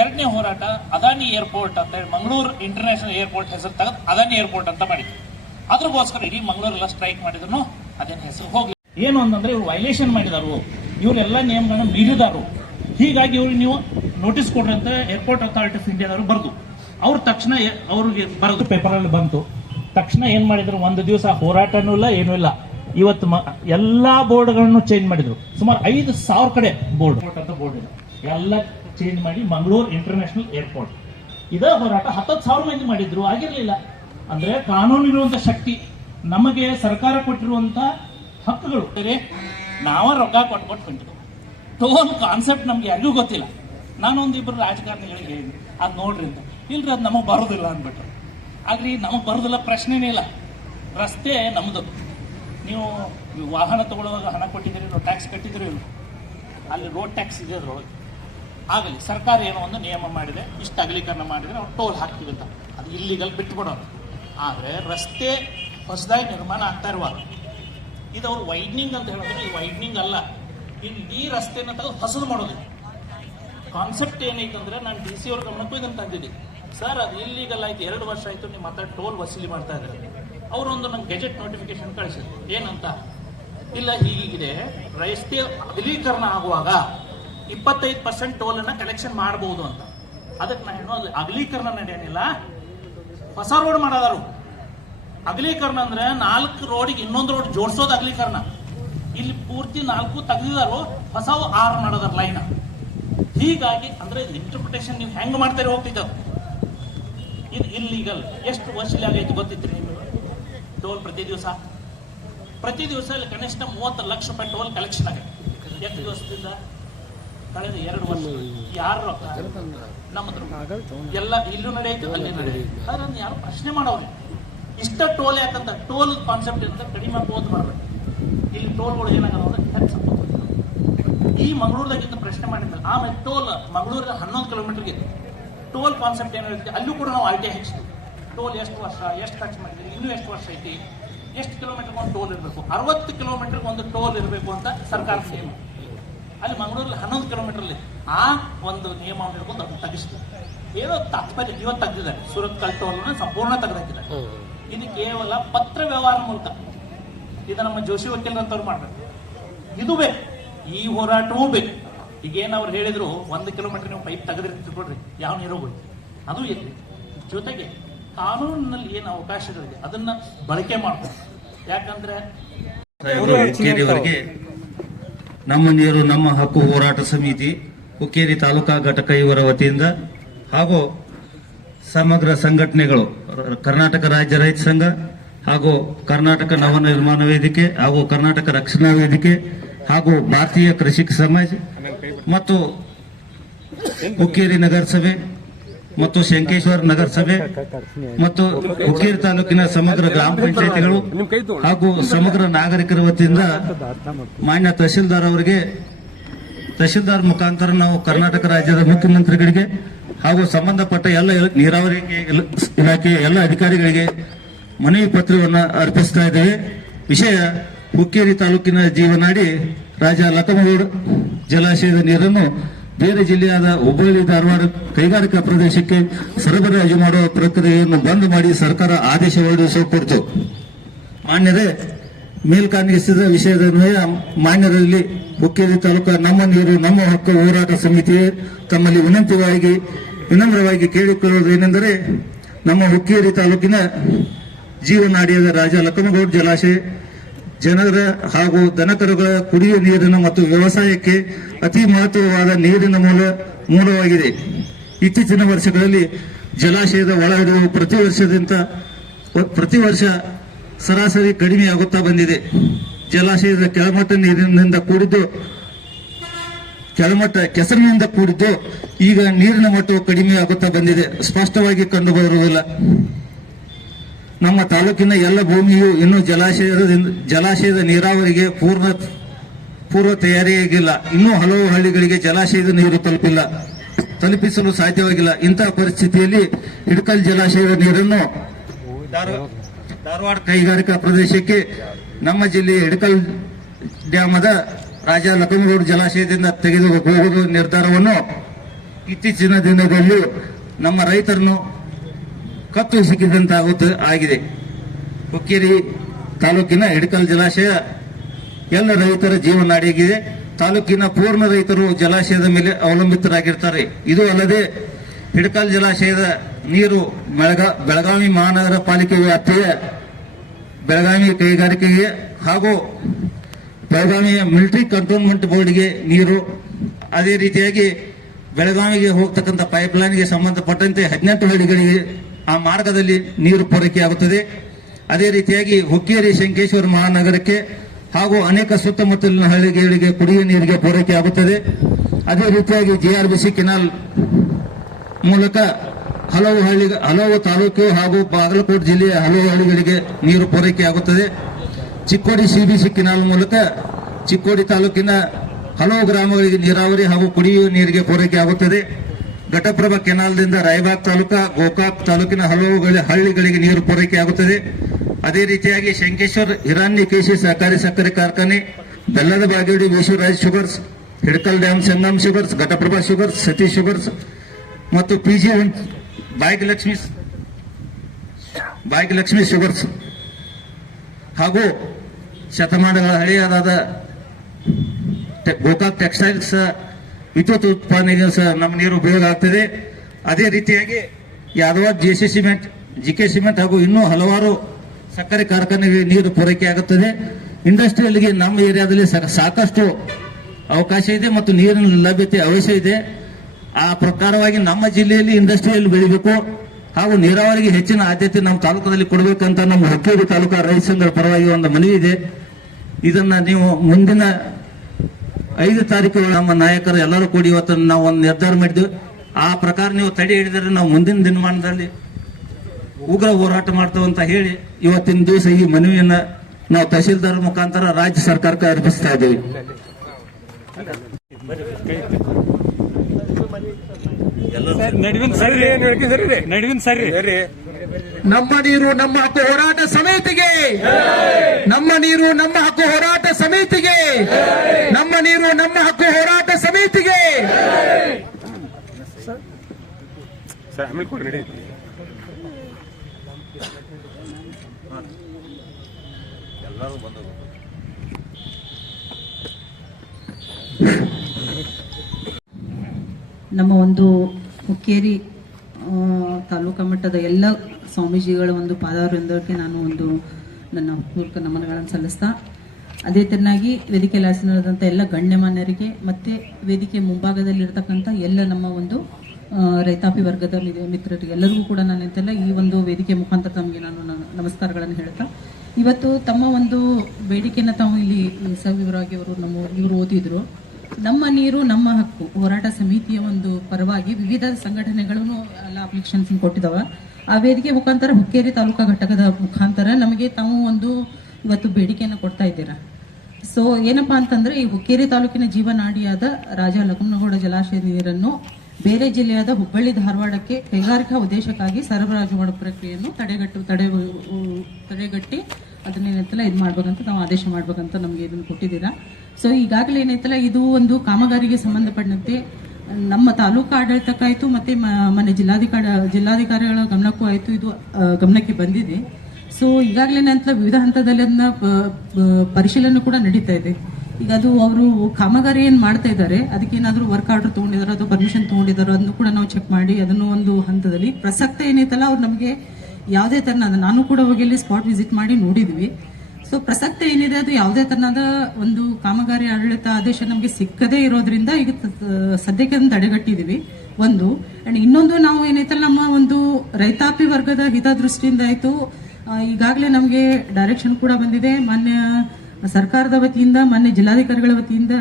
ಎರಡನೇ ಹೋರಾಟ ಅದಾನಿ ಏರ್ಪೋರ್ಟ್ ಅಂತ ಹೇಳಿ ಮಂಗಳೂರು ಇಂಟರ್ನ್ಯಾಷನಲ್ ಏರ್ಪೋರ್ಟ್ ಹೆಸರು ತೆಗೆದು ಅದಾನಿ ಏರ್ಪೋರ್ಟ್ ಅಂತ ಮಾಡಿದ್ರು. ಅದ್ರಗೋಸ್ಕರ ಇಡೀ ಮಂಗಳೂರೆಲ್ಲ ಸ್ಟ್ರೈಕ್ ಮಾಡಿದ್ರು. ಅದೇನು ಹೆಸರು? ಹೋಗ್ಲಿ. ಏನು ಅಂತಂದ್ರೆ ಇವ್ರು ವೈಲೇಷನ್ ಮಾಡಿದಾರು ಇವರೆಲ್ಲ ನಿಯಮಗಳನ್ನ ಮೀರಿದಾರು. ಹೀಗಾಗಿ ಇವ್ರಿಗೆ ನೀವು ನೋಟಿಸ್ ಕೊಡ್ರಿ ಅಂತ ಏರ್ಪೋರ್ಟ್ ಅಥಾರಿಟಿ ಆಫ್ ಇಂಡಿಯಾದವರು ಬರೆದು. ಅವ್ರು ತಕ್ಷಣ ಅವ್ರಿಗೆ ಬರೆದು. ಪೇಪರಲ್ಲಿ ಬಂತು. ತಕ್ಷಣ ಏನ್ ಮಾಡಿದ್ರು? ಒಂದು ದಿವಸ ಹೋರಾಟನೂ ಇಲ್ಲ ಏನೂ ಇಲ್ಲ. ಇವತ್ತು ಎಲ್ಲಾ ಬೋರ್ಡ್ಗಳನ್ನು ಚೇಂಜ್ ಮಾಡಿದ್ರು. ಸುಮಾರು ಐದು ಸಾವಿರ ಕಡೆ ಬೋರ್ಡ್. ಅಂತ ಬೋರ್ಡ್ ಇದೆ. ಎಲ್ಲ ಚೇಂಜ್ ಮಾಡಿ ಮಂಗಳೂರು ಇಂಟರ್ನ್ಯಾಷನಲ್ ಏರ್ಪೋರ್ಟ್ ಇದೇ ಹೋರಾಟ ಹತ್ತತ್ತು ಸಾವಿರ ಮಂದಿ ಮಾಡಿದ್ರು. ಆಗಿರಲಿಲ್ಲ. ಅಂದ್ರೆ ಕಾನೂನಿರುವಂಥ ಶಕ್ತಿ ನಮಗೆ ಸರ್ಕಾರ ಕೊಟ್ಟಿರುವಂತ ಹಕ್ಕುಗಳು. ಬೇರೆ ನಾವ ರೊಕ್ಕ ಕೊಟ್ಕೊಟ್ ಹೊಂಟಿದ್ವು ಟೋಲ್ ಕಾನ್ಸೆಪ್ಟ್ ನಮ್ಗೆ ಯಾರಿಗೂ ಗೊತ್ತಿಲ್ಲ. ನಾನೊಂದು ಇಬ್ಬರು ರಾಜಕಾರಣಿಗಳಿಗೆ ಹೇಳಿದ್ವಿ. ಅದು ನೋಡ್ರಿ ಅಂತ. ಇಲ್ರಿ, ಅದು ನಮಗೆ ಬರೋದಿಲ್ಲ ಅಂದ್ಬಿಟ್ರು. ಆದ್ರೆ ನಮಗೆ ಬರೋದಿಲ್ಲ ಪ್ರಶ್ನೆನೇ ಇಲ್ಲ. ರಸ್ತೆ ನಮ್ದು. ನೀವು ವಾಹನ ತಗೊಳ್ಳುವಾಗ ಹಣ ಕೊಟ್ಟಿದ್ದೀರಿ ಟ್ಯಾಕ್ಸ್ ಕಟ್ಟಿದ್ರು ಇಲ್ಲ ಅಲ್ಲಿ ರೋಡ್ ಟ್ಯಾಕ್ಸ್ ಇದೆ ಅದ್ರೊಳಗೆ. ಆಗಲಿ, ಸರ್ಕಾರ ಏನೋ ಒಂದು ನಿಯಮ ಮಾಡಿದೆ, ಇಷ್ಟು ಅಗಲೀಕರಣ ಮಾಡಿದ್ರೆ ಅವ್ರು ಟೋಲ್ ಹಾಕ್ತೀವಿ ಅಂತ. ಅದು ಇಲ್ಲಿಗಲ್ ಬಿಟ್ಬಿಡೋದು. ಆದರೆ ರಸ್ತೆ ಹೊಸದಾಗಿ ನಿರ್ಮಾಣ ಆಗ್ತಾ ಇರುವಾಗ ಇದು ಅವ್ರು ವೈಡ್ನಿಂಗ್ ಅಂತ ಹೇಳಿದ್ರೆ ಇದು ವೈಡ್ನಿಂಗ್ ಅಲ್ಲ. ಇದು ಈ ರಸ್ತೆಯನ್ನು ತೆಗೆದು ಹೊಸದು ಮಾಡೋದು. ಕಾನ್ಸೆಪ್ಟ್ ಏನೈತೆ ಅಂದ್ರೆ ನಾನು ಡಿ ಸಿ ಅವ್ರ ಗಮನಕ್ಕೂ ಇದನ್ನು ತಂದಿದ್ದೆ. ಸರ್ ಅದು ಇಲ್ಲಿಗಲ್ ಆಯ್ತು, ಎರಡು ವರ್ಷ ಆಯ್ತು, ನಿಮ್ಮ ಹತ್ರ ಟೋಲ್ ವಸೂಲಿ ಮಾಡ್ತಾ ಇದ್ದಾರೆ. ಅವರೊಂದು ನಂಗೆ ಗೆಜೆಟ್ ನೋಟಿಫಿಕೇಶನ್ ಕಳಿಸಿದ್ರು. ಏನಂತ? ಇಲ್ಲ, ಹೀಗಿದೆ. ರಸ್ತೆ ಅಗಲೀಕರಣ ಆಗುವಾಗ ಇಪ್ಪತ್ತೈದು ಪರ್ಸೆಂಟ್ ಟೋಲ್ ಅನ್ನ ಕಲೆಕ್ಷನ್ ಮಾಡಬಹುದು ಅಂತ. ಅದಕ್ಕೆ ನಾನು ಹೇಳೋದು ಅಗಲೀಕರಣ ನಡೆಯಲಿಲ್ಲ. ಹೊಸ ರೋಡ್ ಮಾಡೋದಾರು ಅಗಲೀಕರಣ ಅಂದ್ರೆ ನಾಲ್ಕು ರೋಡಿಗೆ ಇನ್ನೊಂದು ರೋಡ್ ಜೋಡಿಸೋದು ಅಗಲೀಕರಣ. ಇಲ್ಲಿ ಪೂರ್ತಿ ನಾಲ್ಕು ತೆಗೆದಿದಾರು ಹೊಸವು ಆರು ಮಾಡೋದಾರ ಲೈನ್ ಹೀಗಾಗಿ ಅಂದ್ರೆ ಇಂಟರ್ಪ್ರಿಟೇಷನ್ ನೀವು ಹೆಂಗ್ ಮಾಡ್ತಾರೆ ಹೋಗ್ತಿದ್ದ. ಇದು ಇಲ್ಲಿಗಲ್ ಎಷ್ಟು ಆಗೈತೆ ಗೊತ್ತಿತ್ತು ನಿಮ್ಗೆ? ಟೋಲ್ ಪ್ರತಿ ದಿವಸ? ಪ್ರತಿ ದಿವಸ ಇಲ್ಲಿ ಕನಿಷ್ಠ ಮೂವತ್ತು ಲಕ್ಷ ರೂಪಾಯಿ ಟೋಲ್ ಕಲೆಕ್ಷನ್ ಆಗೈತೆ. ಎಷ್ಟು ದಿವಸದಿಂದ? ಕಳೆದ ಎರಡು ವರ್ಷ. ಯಾರು ರೊಕ್ಕ? ನಮ್ಮದು ಎಲ್ಲ ಇಲ್ಲೂ ನಡೆಯಿತು ಅಲ್ಲಿ ನಡೆಯಿತು ಅದನ್ನ ಯಾರು ಪ್ರಶ್ನೆ ಮಾಡೋರು ಇಷ್ಟ ಟೋಲ್ ಯಾಕಂತ ಟೋಲ್ ಕಾನ್ಸೆಪ್ಟ್ ಅಂತ ಕಡಿಮೆ ಓದ್ ಮಾಡಬೇಕು. ಇಲ್ಲಿ ಟೋಲ್ಗಳು ಏನಾಗಲ್ಲ ಹೆಚ್ಚು ಈ ಮಂಗಳೂರದಾಗಿಂದ ಪ್ರಶ್ನೆ ಮಾಡಿದ್ಮೇಲೆ ಆಮೇಲೆ ಟೋಲ್ ಮಂಗಳೂರಿಂದ ಹನ್ನೊಂದು ಕಿಲೋಮೀಟರ್ಗೆ ಟೋಲ್ ಕಾನ್ಸೆಪ್ಟ್ ಏನು ಹೇಳ್ತೀವಿ? ಅಲ್ಲೂ ಕೂಡ ನಾವು ಆರ್ ಟಿ ಹಚ್ಚಿದ್ವಿ ಟೋಲ್ ಎಷ್ಟು ವರ್ಷ ಎಷ್ಟು ಖರ್ಚು ಮಾಡಿದ್ವಿ ಇನ್ನೂ ಎಷ್ಟು ವರ್ಷ ಐತಿ? ಎಷ್ಟು ಕಿಲೋಮೀಟರ್ ಒಂದು ಟೋಲ್ ಇರಬೇಕು? ಅರವತ್ತು ಕಿಲೋಮೀಟರ್ ಒಂದು ಟೋಲ್ ಇರಬೇಕು ಅಂತ ಸರ್ಕಾರ ನಿಯಮ ಅಲ್ಲಿ ಮಂಗಳೂರಲ್ಲಿ ಹನ್ನೊಂದು ಕಿಲೋಮೀಟರ್ಲಿ ಆ ಒಂದು ನಿಯಮ ಹಿಡ್ಕೊಂಡು ಅದನ್ನು ತೆಗಿಸ್ತು ಏನೋ ತಾತ್ಪರ್ಯ ಇವತ್ತು ತೆಗೆದಿದ್ದಾರೆ. ಸುರತ್ ಕಲ್ ಟೋಲ್ನ ಸಂಪೂರ್ಣ ತೆಗೆದಾಕಿದ್ದಾರೆ. ಇದು ಕೇವಲ ಪತ್ರ ವ್ಯವಹಾರ ಮೂಲಕ. ಇದು ನಮ್ಮ ಜೋಶಿ ವಕೀಲರಂತವ್ರು ಮಾಡ್ಬೇಕು. ಇದು ಬೇಕು. ಈ ಹೋರಾಟವೂ ಬೇಕು. ಈಗ ಏನು ಅವ್ರು ಹೇಳಿದ್ರು, ಒಂದು ಕಿಲೋಮೀಟರ್ ನೀವು ಪೈಪ್ ತೆಗೆದಿರ್ತೀವಿ ಕೊಡ್ರಿ, ಯಾವ ನೀರು ಹೋಗಿ ಅದು ಇರಲಿ. ಜೊತೆಗೆ ಕಾನೂನಿನಲ್ಲಿ ಏನು ಅವಕಾಶಗಳಿದೆ ಅದನ್ನ ಬಳಕೆ ಮಾಡ್ತಾರೆ ಯಾಕಂದ್ರೆ ನಮ್ಮ ನೀರು, ನಮ್ಮ ಹಕ್ಕು ಹೋರಾಟ ಸಮಿತಿ, ಹುಕ್ಕೇರಿ ತಾಲೂಕಾ ಘಟಕ ಇವರ ವತಿಯಿಂದ ಹಾಗೂ ಸಮಗ್ರ ಸಂಘಟನೆಗಳು, ಕರ್ನಾಟಕ ರಾಜ್ಯ ರೈತ ಸಂಘ ಹಾಗೂ ಕರ್ನಾಟಕ ನವ ನಿರ್ಮಾಣ ವೇದಿಕೆ ಹಾಗೂ ಕರ್ನಾಟಕ ರಕ್ಷಣಾ ವೇದಿಕೆ ಹಾಗೂ ಭಾರತೀಯ ಕೃಷಿಕ ಸಮಾಜ ಮತ್ತು ಹುಕ್ಕೇರಿ ನಗರಸಭೆ ಮತ್ತು ಶಂಕೇಶ್ವರ ನಗರಸಭೆ ಮತ್ತು ಹುಕ್ಕೇರಿ ತಾಲೂಕಿನ ಸಮಗ್ರ ಗ್ರಾಮ ಪಂಚಾಯತಿಗಳು ಹಾಗೂ ಸಮಗ್ರ ನಾಗರಿಕರ ವತಿಯಿಂದ ಮಾನ್ಯ ತಹಶೀಲ್ದಾರ್ ಅವರಿಗೆ, ತಹಶೀಲ್ದಾರ್ ಮುಖಾಂತರ ನಾವು ಕರ್ನಾಟಕ ರಾಜ್ಯದ ಮುಖ್ಯಮಂತ್ರಿಗಳಿಗೆ ಹಾಗೂ ಸಂಬಂಧಪಟ್ಟ ಎಲ್ಲ ನೀರಾವರಿ ಇಲ- ಇಲಾಖೆಯ ಎಲ್ಲ ಅಧಿಕಾರಿಗಳಿಗೆ ಮನವಿ ಪತ್ರವನ್ನು ಅರ್ಪಿಸ್ತಾ ಇದ್ದೇವೆ. ವಿಷಯ ಹುಕ್ಕೇರಿ ತಾಲೂಕಿನ ಜೀವನಾಡಿ, ರಾಜ ಲಕಮಗೌಡ ಜಲಾಶಯದ ನೀರನ್ನು ಬೇರೆ ಜಿಲ್ಲೆಯಾದ ಹುಬ್ಬಳ್ಳಿ, ಧಾರವಾಡ ಕೈಗಾರಿಕಾ ಪ್ರದೇಶಕ್ಕೆ ಸರಬರಾಜು ಮಾಡುವ ಪ್ರಕ್ರಿಯೆಯನ್ನು ಬಂದ್ ಮಾಡಿ ಸರ್ಕಾರ ಆದೇಶ ಹೊರಡಿಸುವ ಕೊಡ್ತು ಮಾನ್ಯರೇ ಮೇಲ್ಕಾಣಿಸಿದ ವಿಷಯದ ಅನ್ವಯ ಮಾನ್ಯರಲ್ಲಿ ಹುಕ್ಕೇರಿ ತಾಲೂಕಾ ನಮ್ಮ ನೀರು, ನಮ್ಮ ಹಕ್ಕು ಹೋರಾಟ ಸಮಿತಿ ತಮ್ಮಲ್ಲಿ ವಿನಂತಿಯಾಗಿ ವಿನಮ್ರವಾಗಿ ಕೇಳಿಕೊಳ್ಳುವುದೇನೆಂದರೆ ನಮ್ಮ ಹುಕ್ಕೇರಿ ತಾಲೂಕಿನ ಜೀವನಾಡಿಯಾದ ರಾಜ ಲಕ್ಕನಗೌಡ ಜಲಾಶಯ. ಜನರ ಹಾಗೂ ದನಕರುಗಳ ಕುಡಿಯುವ ನೀರಿನ ಮತ್ತು ವ್ಯವಸಾಯಕ್ಕೆ ಅತಿ ಮಹತ್ವವಾದ ನೀರಿನ ಮೂಲ, ಮೂಲವಾಗಿದೆ. ಇತ್ತೀಚಿನ ವರ್ಷಗಳಲ್ಲಿ ಜಲಾಶಯದ ಒಳಹರಿವು ಪ್ರತಿ ವರ್ಷದಿಂದ, ಪ್ರತಿ ವರ್ಷ ಸರಾಸರಿ ಕಡಿಮೆಯಾಗುತ್ತಾ ಬಂದಿದೆ. ಜಲಾಶಯದ ಕೆಳಮಟ್ಟ ನೀರಿನಿಂದ ಕೂಡಿದ್ದು ಕೆಳಮಟ್ಟ ಕೆಸರಿನಿಂದ ಕೂಡಿದ್ದು ಈಗ ನೀರಿನ ಮಟ್ಟವು ಕಡಿಮೆ ಆಗುತ್ತಾ ಬಂದಿದೆ. ಸ್ಪಷ್ಟವಾಗಿ ಕಂಡು ಬರುವುದಿಲ್ಲ ನಮ್ಮ ತಾಲೂಕಿನ ಎಲ್ಲ ಭೂಮಿಯು ಇನ್ನೂ ಜಲಾಶಯದಿಂದ ಜಲಾಶಯದ ನೀರಾವರಿಗೆ ಪೂರ್ಣ ಪೂರ್ವ ತಯಾರಿಯಾಗಿಲ್ಲ. ಇನ್ನೂ ಹಲವು ಹಳ್ಳಿಗಳಿಗೆ ಜಲಾಶಯದ ನೀರು ತಲುಪಿಲ್ಲ. ತಲುಪಿಸಲು ಸಾಧ್ಯವಾಗಿಲ್ಲ. ಇಂತಹ ಪರಿಸ್ಥಿತಿಯಲ್ಲಿ ಹಿಡಕಲ್ ಜಲಾಶಯದ ನೀರನ್ನು ಧಾರವಾಡ ಕೈಗಾರಿಕಾ ಪ್ರದೇಶಕ್ಕೆ ನಮ್ಮ ಜಿಲ್ಲೆಯ ಹಿಡಕಲ್ ಡ್ಯಾಮದ ರಾಜ ಲಕ್ಷ್ಮೀಗೌಡ ಜಲಾಶಯದಿಂದ ತೆಗೆದು ಹೋಗುವ ನಿರ್ಧಾರವನ್ನು ಇತ್ತೀಚಿನ ದಿನದಲ್ಲಿ ನಮ್ಮ ರೈತರನ್ನು ಕತ್ತು ಸಿಕ್ಕಿದಂತಾಗುತ್ತೆ ಆಗಿದೆ. ಹುಕ್ಕೇರಿ ತಾಲೂಕಿನ ಹಿಡಕಲ್ ಜಲಾಶಯ ಎಲ್ಲ ರೈತರ ಜೀವನಾಡಿಯಾಗಿದೆ ತಾಲೂಕಿನ ಪೂರ್ಣ ರೈತರು ಜಲಾಶಯದ ಮೇಲೆ ಅವಲಂಬಿತರಾಗಿರ್ತಾರೆ. ಇದು ಅಲ್ಲದೆ ಹಿಡಕಲ್ ಜಲಾಶಯದ ನೀರು ಬೆಳಗಾ, ಬೆಳಗಾವಿ ಮಹಾನಗರ ಪಾಲಿಕೆ ವ್ಯಾಪ್ತಿಯ ಬೆಳಗಾವಿ ಕೈಗಾರಿಕೆಗೆ ಹಾಗೂ ಬೆಳಗಾವಿಯ ಮಿಲಿಟರಿ ಕಂಟೋನ್ಮೆಂಟ್ ಬೋರ್ಡ್ಗೆ ನೀರು, ಅದೇ ರೀತಿಯಾಗಿ ಬೆಳಗಾವಿಗೆ ಹೋಗ್ತಕ್ಕಂಥ ಪೈಪ್ಲೈನ್ಗೆ ಸಂಬಂಧಪಟ್ಟಂತೆ ಹದಿನೆಂಟು ಹಳ್ಳಿಗಳಿಗೆ ಆ ಮಾರ್ಗದಲ್ಲಿ ನೀರು ಪೂರೈಕೆಯಾಗುತ್ತದೆ ಅದೇ ರೀತಿಯಾಗಿ ಹುಕ್ಕೇರಿ, ಶಂಕೇಶ್ವರ ಮಹಾನಗರಕ್ಕೆ ಹಾಗೂ ಅನೇಕ ಸುತ್ತಮುತ್ತಲಿನ ಹಳ್ಳಿಗಳಿಗೆ ಕುಡಿಯುವ ನೀರಿಗೆ ಪೂರೈಕೆ ಆಗುತ್ತದೆ. ಅದೇ ರೀತಿಯಾಗಿ ಜಿಆರ್ಬಿಸಿ ಕೆನಾಲ್ ಮೂಲಕ ಹಲವು ಹಳ್ಳಿ ಹಲವು ತಾಲೂಕು ಹಾಗೂ ಬಾಗಲಕೋಟೆ ಜಿಲ್ಲೆಯ ಹಲವು ಹಳ್ಳಿಗಳಿಗೆ ನೀರು ಪೂರೈಕೆ ಆಗುತ್ತದೆ. ಚಿಕ್ಕೋಡಿ ಸಿಬಿಸಿ ಕೆನಾಲ್ ಮೂಲಕ ಚಿಕ್ಕೋಡಿ ತಾಲೂಕಿನ ಹಲವು ಗ್ರಾಮಗಳಿಗೆ ನೀರಾವರಿ ಹಾಗೂ ಕುಡಿಯುವ ನೀರಿಗೆ ಪೂರೈಕೆ ಆಗುತ್ತದೆ. ಘಟಪ್ರಭಾ ಕೆನಾಲ್ದಿಂದ ರಾಯಬಾಗ್ ತಾಲೂಕ, ಗೋಕಾಕ್ ತಾಲೂಕಿನ ಹಲವು ಗಳಿ- ಹಳ್ಳಿಗಳಿಗೆ ನೀರು ಪೂರೈಕೆ ಆಗುತ್ತದೆ. ಅದೇ ರೀತಿಯಾಗಿ ಶಂಕೇಶ್ವರ್ ಹಿರಾನ್ಯ ಕೇಶಿ ಸಹಕಾರಿ ಸಕ್ಕರೆ ಕಾರ್ಖಾನೆ, Bellad Bagewadi Vishwaraj Sugars, Hidkal Dam Sangam Sugars, Ghataprabha Sugars, Satish Sugars ಮತ್ತು ಪಿಜಿ ಬಾಯ್ಕ್ ಲಕ್ಷ್ಮಿ ಬಾಯ್ಕ್ ಲಕ್ಷ್ಮಿ ಶುಗರ್ಸ್. ಹಾಗೂ ಶತಮಾನಗಳ ಹಳೆಯದಾದ ಗೋಕಾಕ್ ಟೆಕ್ಸ್ಟೈಲ್ಸ್ ವಿದ್ಯುತ್ ಉತ್ಪಾದನೆಗೆ ಸಹ ನಮ್ಮ ನೀರು ಉಪಯೋಗ ಆಗ್ತದೆ. ಅದೇ ರೀತಿಯಾಗಿ Yadawad J C cement, G K cement ಹಾಗೂ ಇನ್ನೂ ಹಲವಾರು ಸಕ್ಕರೆ ಕಾರ್ಖಾನೆಗೆ ನೀರು ಪೂರೈಕೆ ಆಗುತ್ತದೆ. ಇಂಡಸ್ಟ್ರಿಯಲ್ಗೆ ನಮ್ಮ ಏರಿಯಾದಲ್ಲಿ ಸಾಕಷ್ಟು ಅವಕಾಶ ಇದೆ ಮತ್ತು ನೀರಿನ ಲಭ್ಯತೆ ಅವಶ್ಯ ಇದೆ. ಆ ಪ್ರಕಾರವಾಗಿ ನಮ್ಮ ಜಿಲ್ಲೆಯಲ್ಲಿ ಇಂಡಸ್ಟ್ರಿಯಲ್ ಬೆಳಿಬೇಕು. ಹಾಗೂ ನೀರಾವರಿಗೆ ಹೆಚ್ಚಿನ ಆದ್ಯತೆ ನಮ್ಮ ತಾಲೂಕದಲ್ಲಿ ಕೊಡಬೇಕಂತ ನಮ್ಮ ಹುಕ್ಕೇರಿ ತಾಲೂಕು ರೈತ ಸಂಘದ ಪರವಾಗಿ ಒಂದು ಮನವಿ ಇದೆ. ಇದನ್ನ ನೀವು ಮುಂದಿನ ಐದು ತಾರೀಕು ನಮ್ಮ ನಾಯಕರು ಎಲ್ಲರೂ ಕೂಡಿ ಇವತ್ತು ನಾವು ಒಂದು ನಿರ್ಧಾರ ಮಾಡಿದ್ವಿ. ಆ ಪ್ರಕಾರ ನೀವು ತಡೆ ಹಿಡಿದರೆ ನಾವು ಮುಂದಿನ ದಿನಮಾನದಲ್ಲಿ ಉಗ್ರ ಹೋರಾಟ ಮಾಡ್ತೇವೆ ಅಂತ ಹೇಳಿ ಇವತ್ತಿನ ದಿವಸ ಈ ಮನವಿಯನ್ನ ನಾವು ತಹಶೀಲ್ದಾರ್ ಮುಖಾಂತರ ರಾಜ್ಯ ಸರ್ಕಾರಕ್ಕೆ ಅರ್ಪಿಸ್ತಾ ಇದ್ದೀವಿ. ನಡುವಿನ ಸರಿ. ನಡುವಿನ ಸರಿ. ನಮ್ಮ ನೀರು ನಮ್ಮ ಹಕ್ಕು ಹೋರಾಟ ಸಮಿತಿಗೆ. ನಮ್ಮ ನೀರು ನಮ್ಮ ಹಕ್ಕು ಹೋರಾಟ ಸಮಿತಿಗೆ. ನಮ್ಮ ನೀರು ನಮ್ಮ ಹಕ್ಕು ಹೋರಾಟ ಸಮಿತಿಗೆ. ಕೊಡಿ ನಡಿ. ನಮ್ಮ ಒಂದು ಹುಕ್ಕೇರಿ ತಾಲೂಕು ಮಟ್ಟದ ಎಲ್ಲ ಸ್ವಾಮೀಜಿಗಳ ಒಂದು ಪಾದವೃಂದಕ್ಕೆ ನಾನು ಒಂದು ನನ್ನ ಪೂರ್ವಕ ನಮನಗಳನ್ನು ಸಲ್ಲಿಸ್ತಾ, ಅದೇ ತೆರನಾಗಿ ವೇದಿಕೆ ಆಸೀನರಾದಂಥ ಎಲ್ಲ ಗಣ್ಯಮಾನ್ಯರಿಗೆ ಮತ್ತು ವೇದಿಕೆ ಮುಂಭಾಗದಲ್ಲಿರ್ತಕ್ಕಂಥ ಎಲ್ಲ ನಮ್ಮ ಒಂದು ರೈತಾಪಿ ವರ್ಗದ ಮಿತ್ರರಿಗೆ ಎಲ್ಲರಿಗೂ ಕೂಡ ನಾನು ಎಂತೆಲ್ಲ ಈ ಒಂದು ವೇದಿಕೆ ಮುಖಾಂತರ ತಮಗೆ ನಾನು ನಮಸ್ಕಾರಗಳನ್ನು ಹೇಳ್ತಾ, ಇವತ್ತು ತಮ್ಮ ಒಂದು ಬೇಡಿಕೆಯನ್ನು ತಾವು ಇಲ್ಲಿ ಸವಿವರವಾಗಿ ಅವರು ನಮ್ಮ, ಇವರು ಓದಿದ್ರು. ನಮ್ಮ ನೀರು, ನಮ್ಮ ಹಕ್ಕು, ಹೋರಾಟ ಸಮಿತಿಯ ಒಂದು ಪರವಾಗಿ ವಿವಿಧ ಸಂಘಟನೆಗಳು ಎಲ್ಲ ಅಪ್ಲಿಕೇಶನ್ಸ್ ಕೊಟ್ಟಿದ್ದಾವೆ ಆ ವೇದಿಕೆ ಮುಖಾಂತರ ಹುಕ್ಕೇರಿ ತಾಲೂಕಾ ಘಟಕದ ಮುಖಾಂತರ ನಮಗೆ ತಾವು ಒಂದು ಇವತ್ತು ಬೇಡಿಕೆಯನ್ನು ಕೊಡ್ತಾ ಇದ್ದೀರಾ. ಸೊ ಏನಪ್ಪಾ ಅಂತಂದ್ರೆ ಈ ಹುಕ್ಕೇರಿ ತಾಲೂಕಿನ ಜೀವನಾಡಿಯಾದ ರಾಜ ಲಕ್ಷ್ಮಣಗೌಡ ಜಲಾಶಯ ನೀರನ್ನು ಬೇರೆ ಜಿಲ್ಲೆಯಾದ ಹುಬ್ಬಳ್ಳಿ, ಧಾರವಾಡಕ್ಕೆ ಕೈಗಾರಿಕಾ ಉದ್ದೇಶಕ್ಕಾಗಿ ಸರಬರಾಜು ಮಾಡುವ ಪ್ರಕ್ರಿಯೆಯನ್ನು ತಡೆಗಟ್ಟು, ತಡೆ, ತಡೆಗಟ್ಟಿ ಅದನ್ನೇನೈತಲ್ಲ ಇದು ಮಾಡ್ಬೇಕಂತ ನಾವು ಆದೇಶ ಮಾಡ್ಬೇಕಂತ ನಮಗೆ ಇದನ್ನು ಕೊಟ್ಟಿದ್ದೀರಾ. ಸೊ ಈಗಾಗಲೇ ಏನೈತಲ್ಲ ಇದು ಒಂದು ಕಾಮಗಾರಿಗೆ ಸಂಬಂಧಪಟ್ಟಂತೆ ನಮ್ಮ ತಾಲೂಕು ಆಡಳಿತಕ್ಕಾಯ್ತು, ಮತ್ತೆ ಮನೆ ಜಿಲ್ಲಾಧಿಕಾರಿ, ಜಿಲ್ಲಾಧಿಕಾರಿಗಳ ಗಮನಕ್ಕೂ ಆಯ್ತು, ಇದು ಗಮನಕ್ಕೆ ಬಂದಿದೆ. ಸೊ ಈಗಾಗಲೇ ನಂತರ ವಿವಿಧ ಹಂತದಲ್ಲಿ ಅದನ್ನ ಪರಿಶೀಲನೆ ಕೂಡ ನಡೀತಾ ಇದೆ. ಈಗ ಅದು ಅವರು ಕಾಮಗಾರಿ ಏನ್ ಮಾಡ್ತಾ ಇದ್ದಾರೆ, ಅದಕ್ಕೆ ಏನಾದ್ರು ವರ್ಕ್ ಆರ್ಡರ್ ತಗೊಂಡಿದಾರೋ, ಅಥವಾ ಪರ್ಮಿಷನ್ ತಗೊಂಡಿದಾರೋ, ಅದನ್ನು ಕೂಡ ನಾವು ಚೆಕ್ ಮಾಡಿ, ಅದನ್ನು ಒಂದು ಹಂತದಲ್ಲಿ ಪ್ರಸಕ್ತ ಏನೈತಲ್ಲ ಅವ್ರು ನಮಗೆ ಯಾವುದೇ ತರನಾದ ನಾನು ಕೂಡ ಹೋಗಿ ಅಲ್ಲಿ ಸ್ಪಾಟ್ ವಿಸಿಟ್ ಮಾಡಿ ನೋಡಿದ್ವಿ. ಸೊ ಪ್ರಸಕ್ತ ಏನಿದೆ ಅದು ಯಾವುದೇ ತರನಾದ ಒಂದು ಕಾಮಗಾರಿ, ಆಡಳಿತ ಆದೇಶ ನಮಗೆ ಸಿಕ್ಕದೇ ಇರೋದ್ರಿಂದ ಈಗ ಸದ್ಯಕ್ಕೆ ಅದನ್ನು ತಡೆಗಟ್ಟಿದೀವಿ. ಒಂದು ಅಂಡ್ ಇನ್ನೊಂದು ನಾವು ಏನೈತಲ್ಲ, ನಮ್ಮ ಒಂದು ರೈತಾಪಿ ವರ್ಗದ ಹಿತದೃಷ್ಟಿಯಿಂದ ಆಯ್ತು ಈಗಾಗಲೇ ನಮಗೆ ಡೈರೆಕ್ಷನ್ ಕೂಡ ಬಂದಿದೆ. ಮಾನ್ಯ ಸರ್ಕಾರದ ವತಿಯಿಂದ, ಮಾನ್ಯ ಜಿಲ್ಲಾಧಿಕಾರಿಗಳ ವತಿಯಿಂದ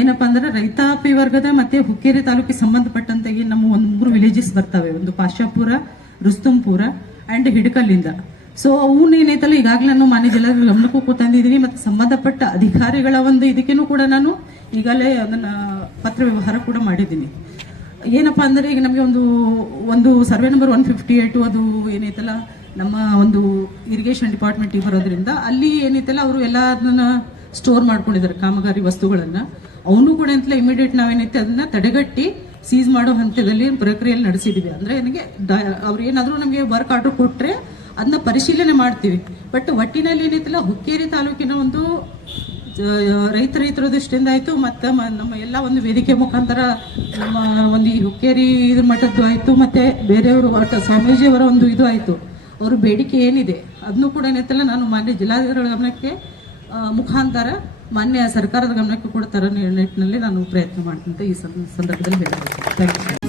ಏನಪ್ಪ ಅಂದ್ರೆ ರೈತಾಪಿ ವರ್ಗದ ಮತ್ತೆ ಹುಕ್ಕೇರಿ ತಾಲೂಕಿಗೆ ಸಂಬಂಧಪಟ್ಟಂತೆ ನಮ್ಮ ಒಂದು ಮೂರು ವಿಲೇಜಸ್ ಬರ್ತವೆ. ಒಂದು ಪಾಶಾಪುರ, ರುಸ್ತುಂಪುರ ಅಂಡ್ ಹಿಡಕಲ್ಲಿಂದ. ಸೊ ಅವನೇನೈತಲ್ಲ ಈಗಾಗಲೇ ನಾನು ಮಾನ್ಯ ಜಿಲ್ಲಾ ಗಮನಕ್ಕೂ ತಂದಿದ್ದೀನಿ. ಮತ್ತು ಸಂಬಂಧಪಟ್ಟ ಅಧಿಕಾರಿಗಳ ಒಂದು ಇದಕ್ಕೇನು ಕೂಡ ನಾನು ಈಗಲೇ ಅದನ್ನು ಪತ್ರ ವ್ಯವಹಾರ ಕೂಡ ಮಾಡಿದ್ದೀನಿ. ಏನಪ್ಪ ಅಂದರೆ, ಈಗ ನಮಗೆ ಒಂದು ಒಂದು ಸರ್ವೆ ನಂಬರ್ ಒನ್ ಫಿಫ್ಟಿ ಏಟು ಅದು ಏನೈತಲ್ಲ ನಮ್ಮ ಒಂದು ಇರಿಗೇಷನ್ ಡಿಪಾರ್ಟ್ಮೆಂಟ್ ಬರೋದ್ರಿಂದ ಅಲ್ಲಿ ಏನೈತಲ್ಲ ಅವರು ಎಲ್ಲ ಅದನ್ನ ಸ್ಟೋರ್ ಮಾಡ್ಕೊಂಡಿದ್ದಾರೆ, ಕಾಮಗಾರಿ ವಸ್ತುಗಳನ್ನು. ಅವನು ಕೂಡ ಅಂತಲೇ ಇಮಿಡಿಯೇಟ್ ನಾವೇನೈತೆ ಅದನ್ನ ತಡೆಗಟ್ಟಿ ಸೀಸ್ ಮಾಡೋ ಹಂತದಲ್ಲಿ ಪ್ರಕ್ರಿಯೆಯಲ್ಲಿ ನಡೆಸಿದೀವಿ. ಅಂದ್ರೆ ನನಗೆ ಅವ್ರು ಏನಾದರೂ ನಮಗೆ ವರ್ಕ್ ಆರ್ಡರ್ ಕೊಟ್ಟರೆ ಅದನ್ನ ಪರಿಶೀಲನೆ ಮಾಡ್ತೀವಿ. ಬಟ್ ಒಟ್ಟಿನಲ್ಲಿ ಏನೈತಲ್ಲ ಹುಕ್ಕೇರಿ ತಾಲೂಕಿನ ಒಂದು ರೈತ ರೈತರ ದೃಷ್ಟಿಯಿಂದ ಆಯ್ತು, ಮತ್ತೆ ನಮ್ಮ ಎಲ್ಲ ಒಂದು ವೇದಿಕೆ ಮುಖಾಂತರ ನಮ್ಮ ಒಂದು ಈ ಹುಕ್ಕೇರಿ ಇದ್ರ ಮಠದ್ದು ಆಯ್ತು, ಮತ್ತೆ ಬೇರೆಯವರು ಒಟ್ಟು ಸ್ವಾಮೀಜಿಯವರ ಒಂದು ಇದು ಆಯ್ತು. ಅವ್ರ ಬೇಡಿಕೆ ಏನಿದೆ? ಅದನ್ನು ಕೂಡ ಏನೈತಲ್ಲ ನಾನು ಮಾನ್ಯ ಜಿಲ್ಲಾಧಿಕಾರಿಗಳ ಗಮನಕ್ಕೆ ಮುಖಾಂತರ ಮಾನ್ಯ ಸರ್ಕಾರದ ಗಮನಕ್ಕೆ ಕೂಡ ತರ ನಿಟ್ಟಿನಲ್ಲಿ ನಾನು ಪ್ರಯತ್ನ ಮಾಡ್ತೀನಿ ಈ ಸಂದರ್ಭದಲ್ಲಿ ಹೇಳಬೇಕು ಥ್ಯಾಂಕ್ ಯು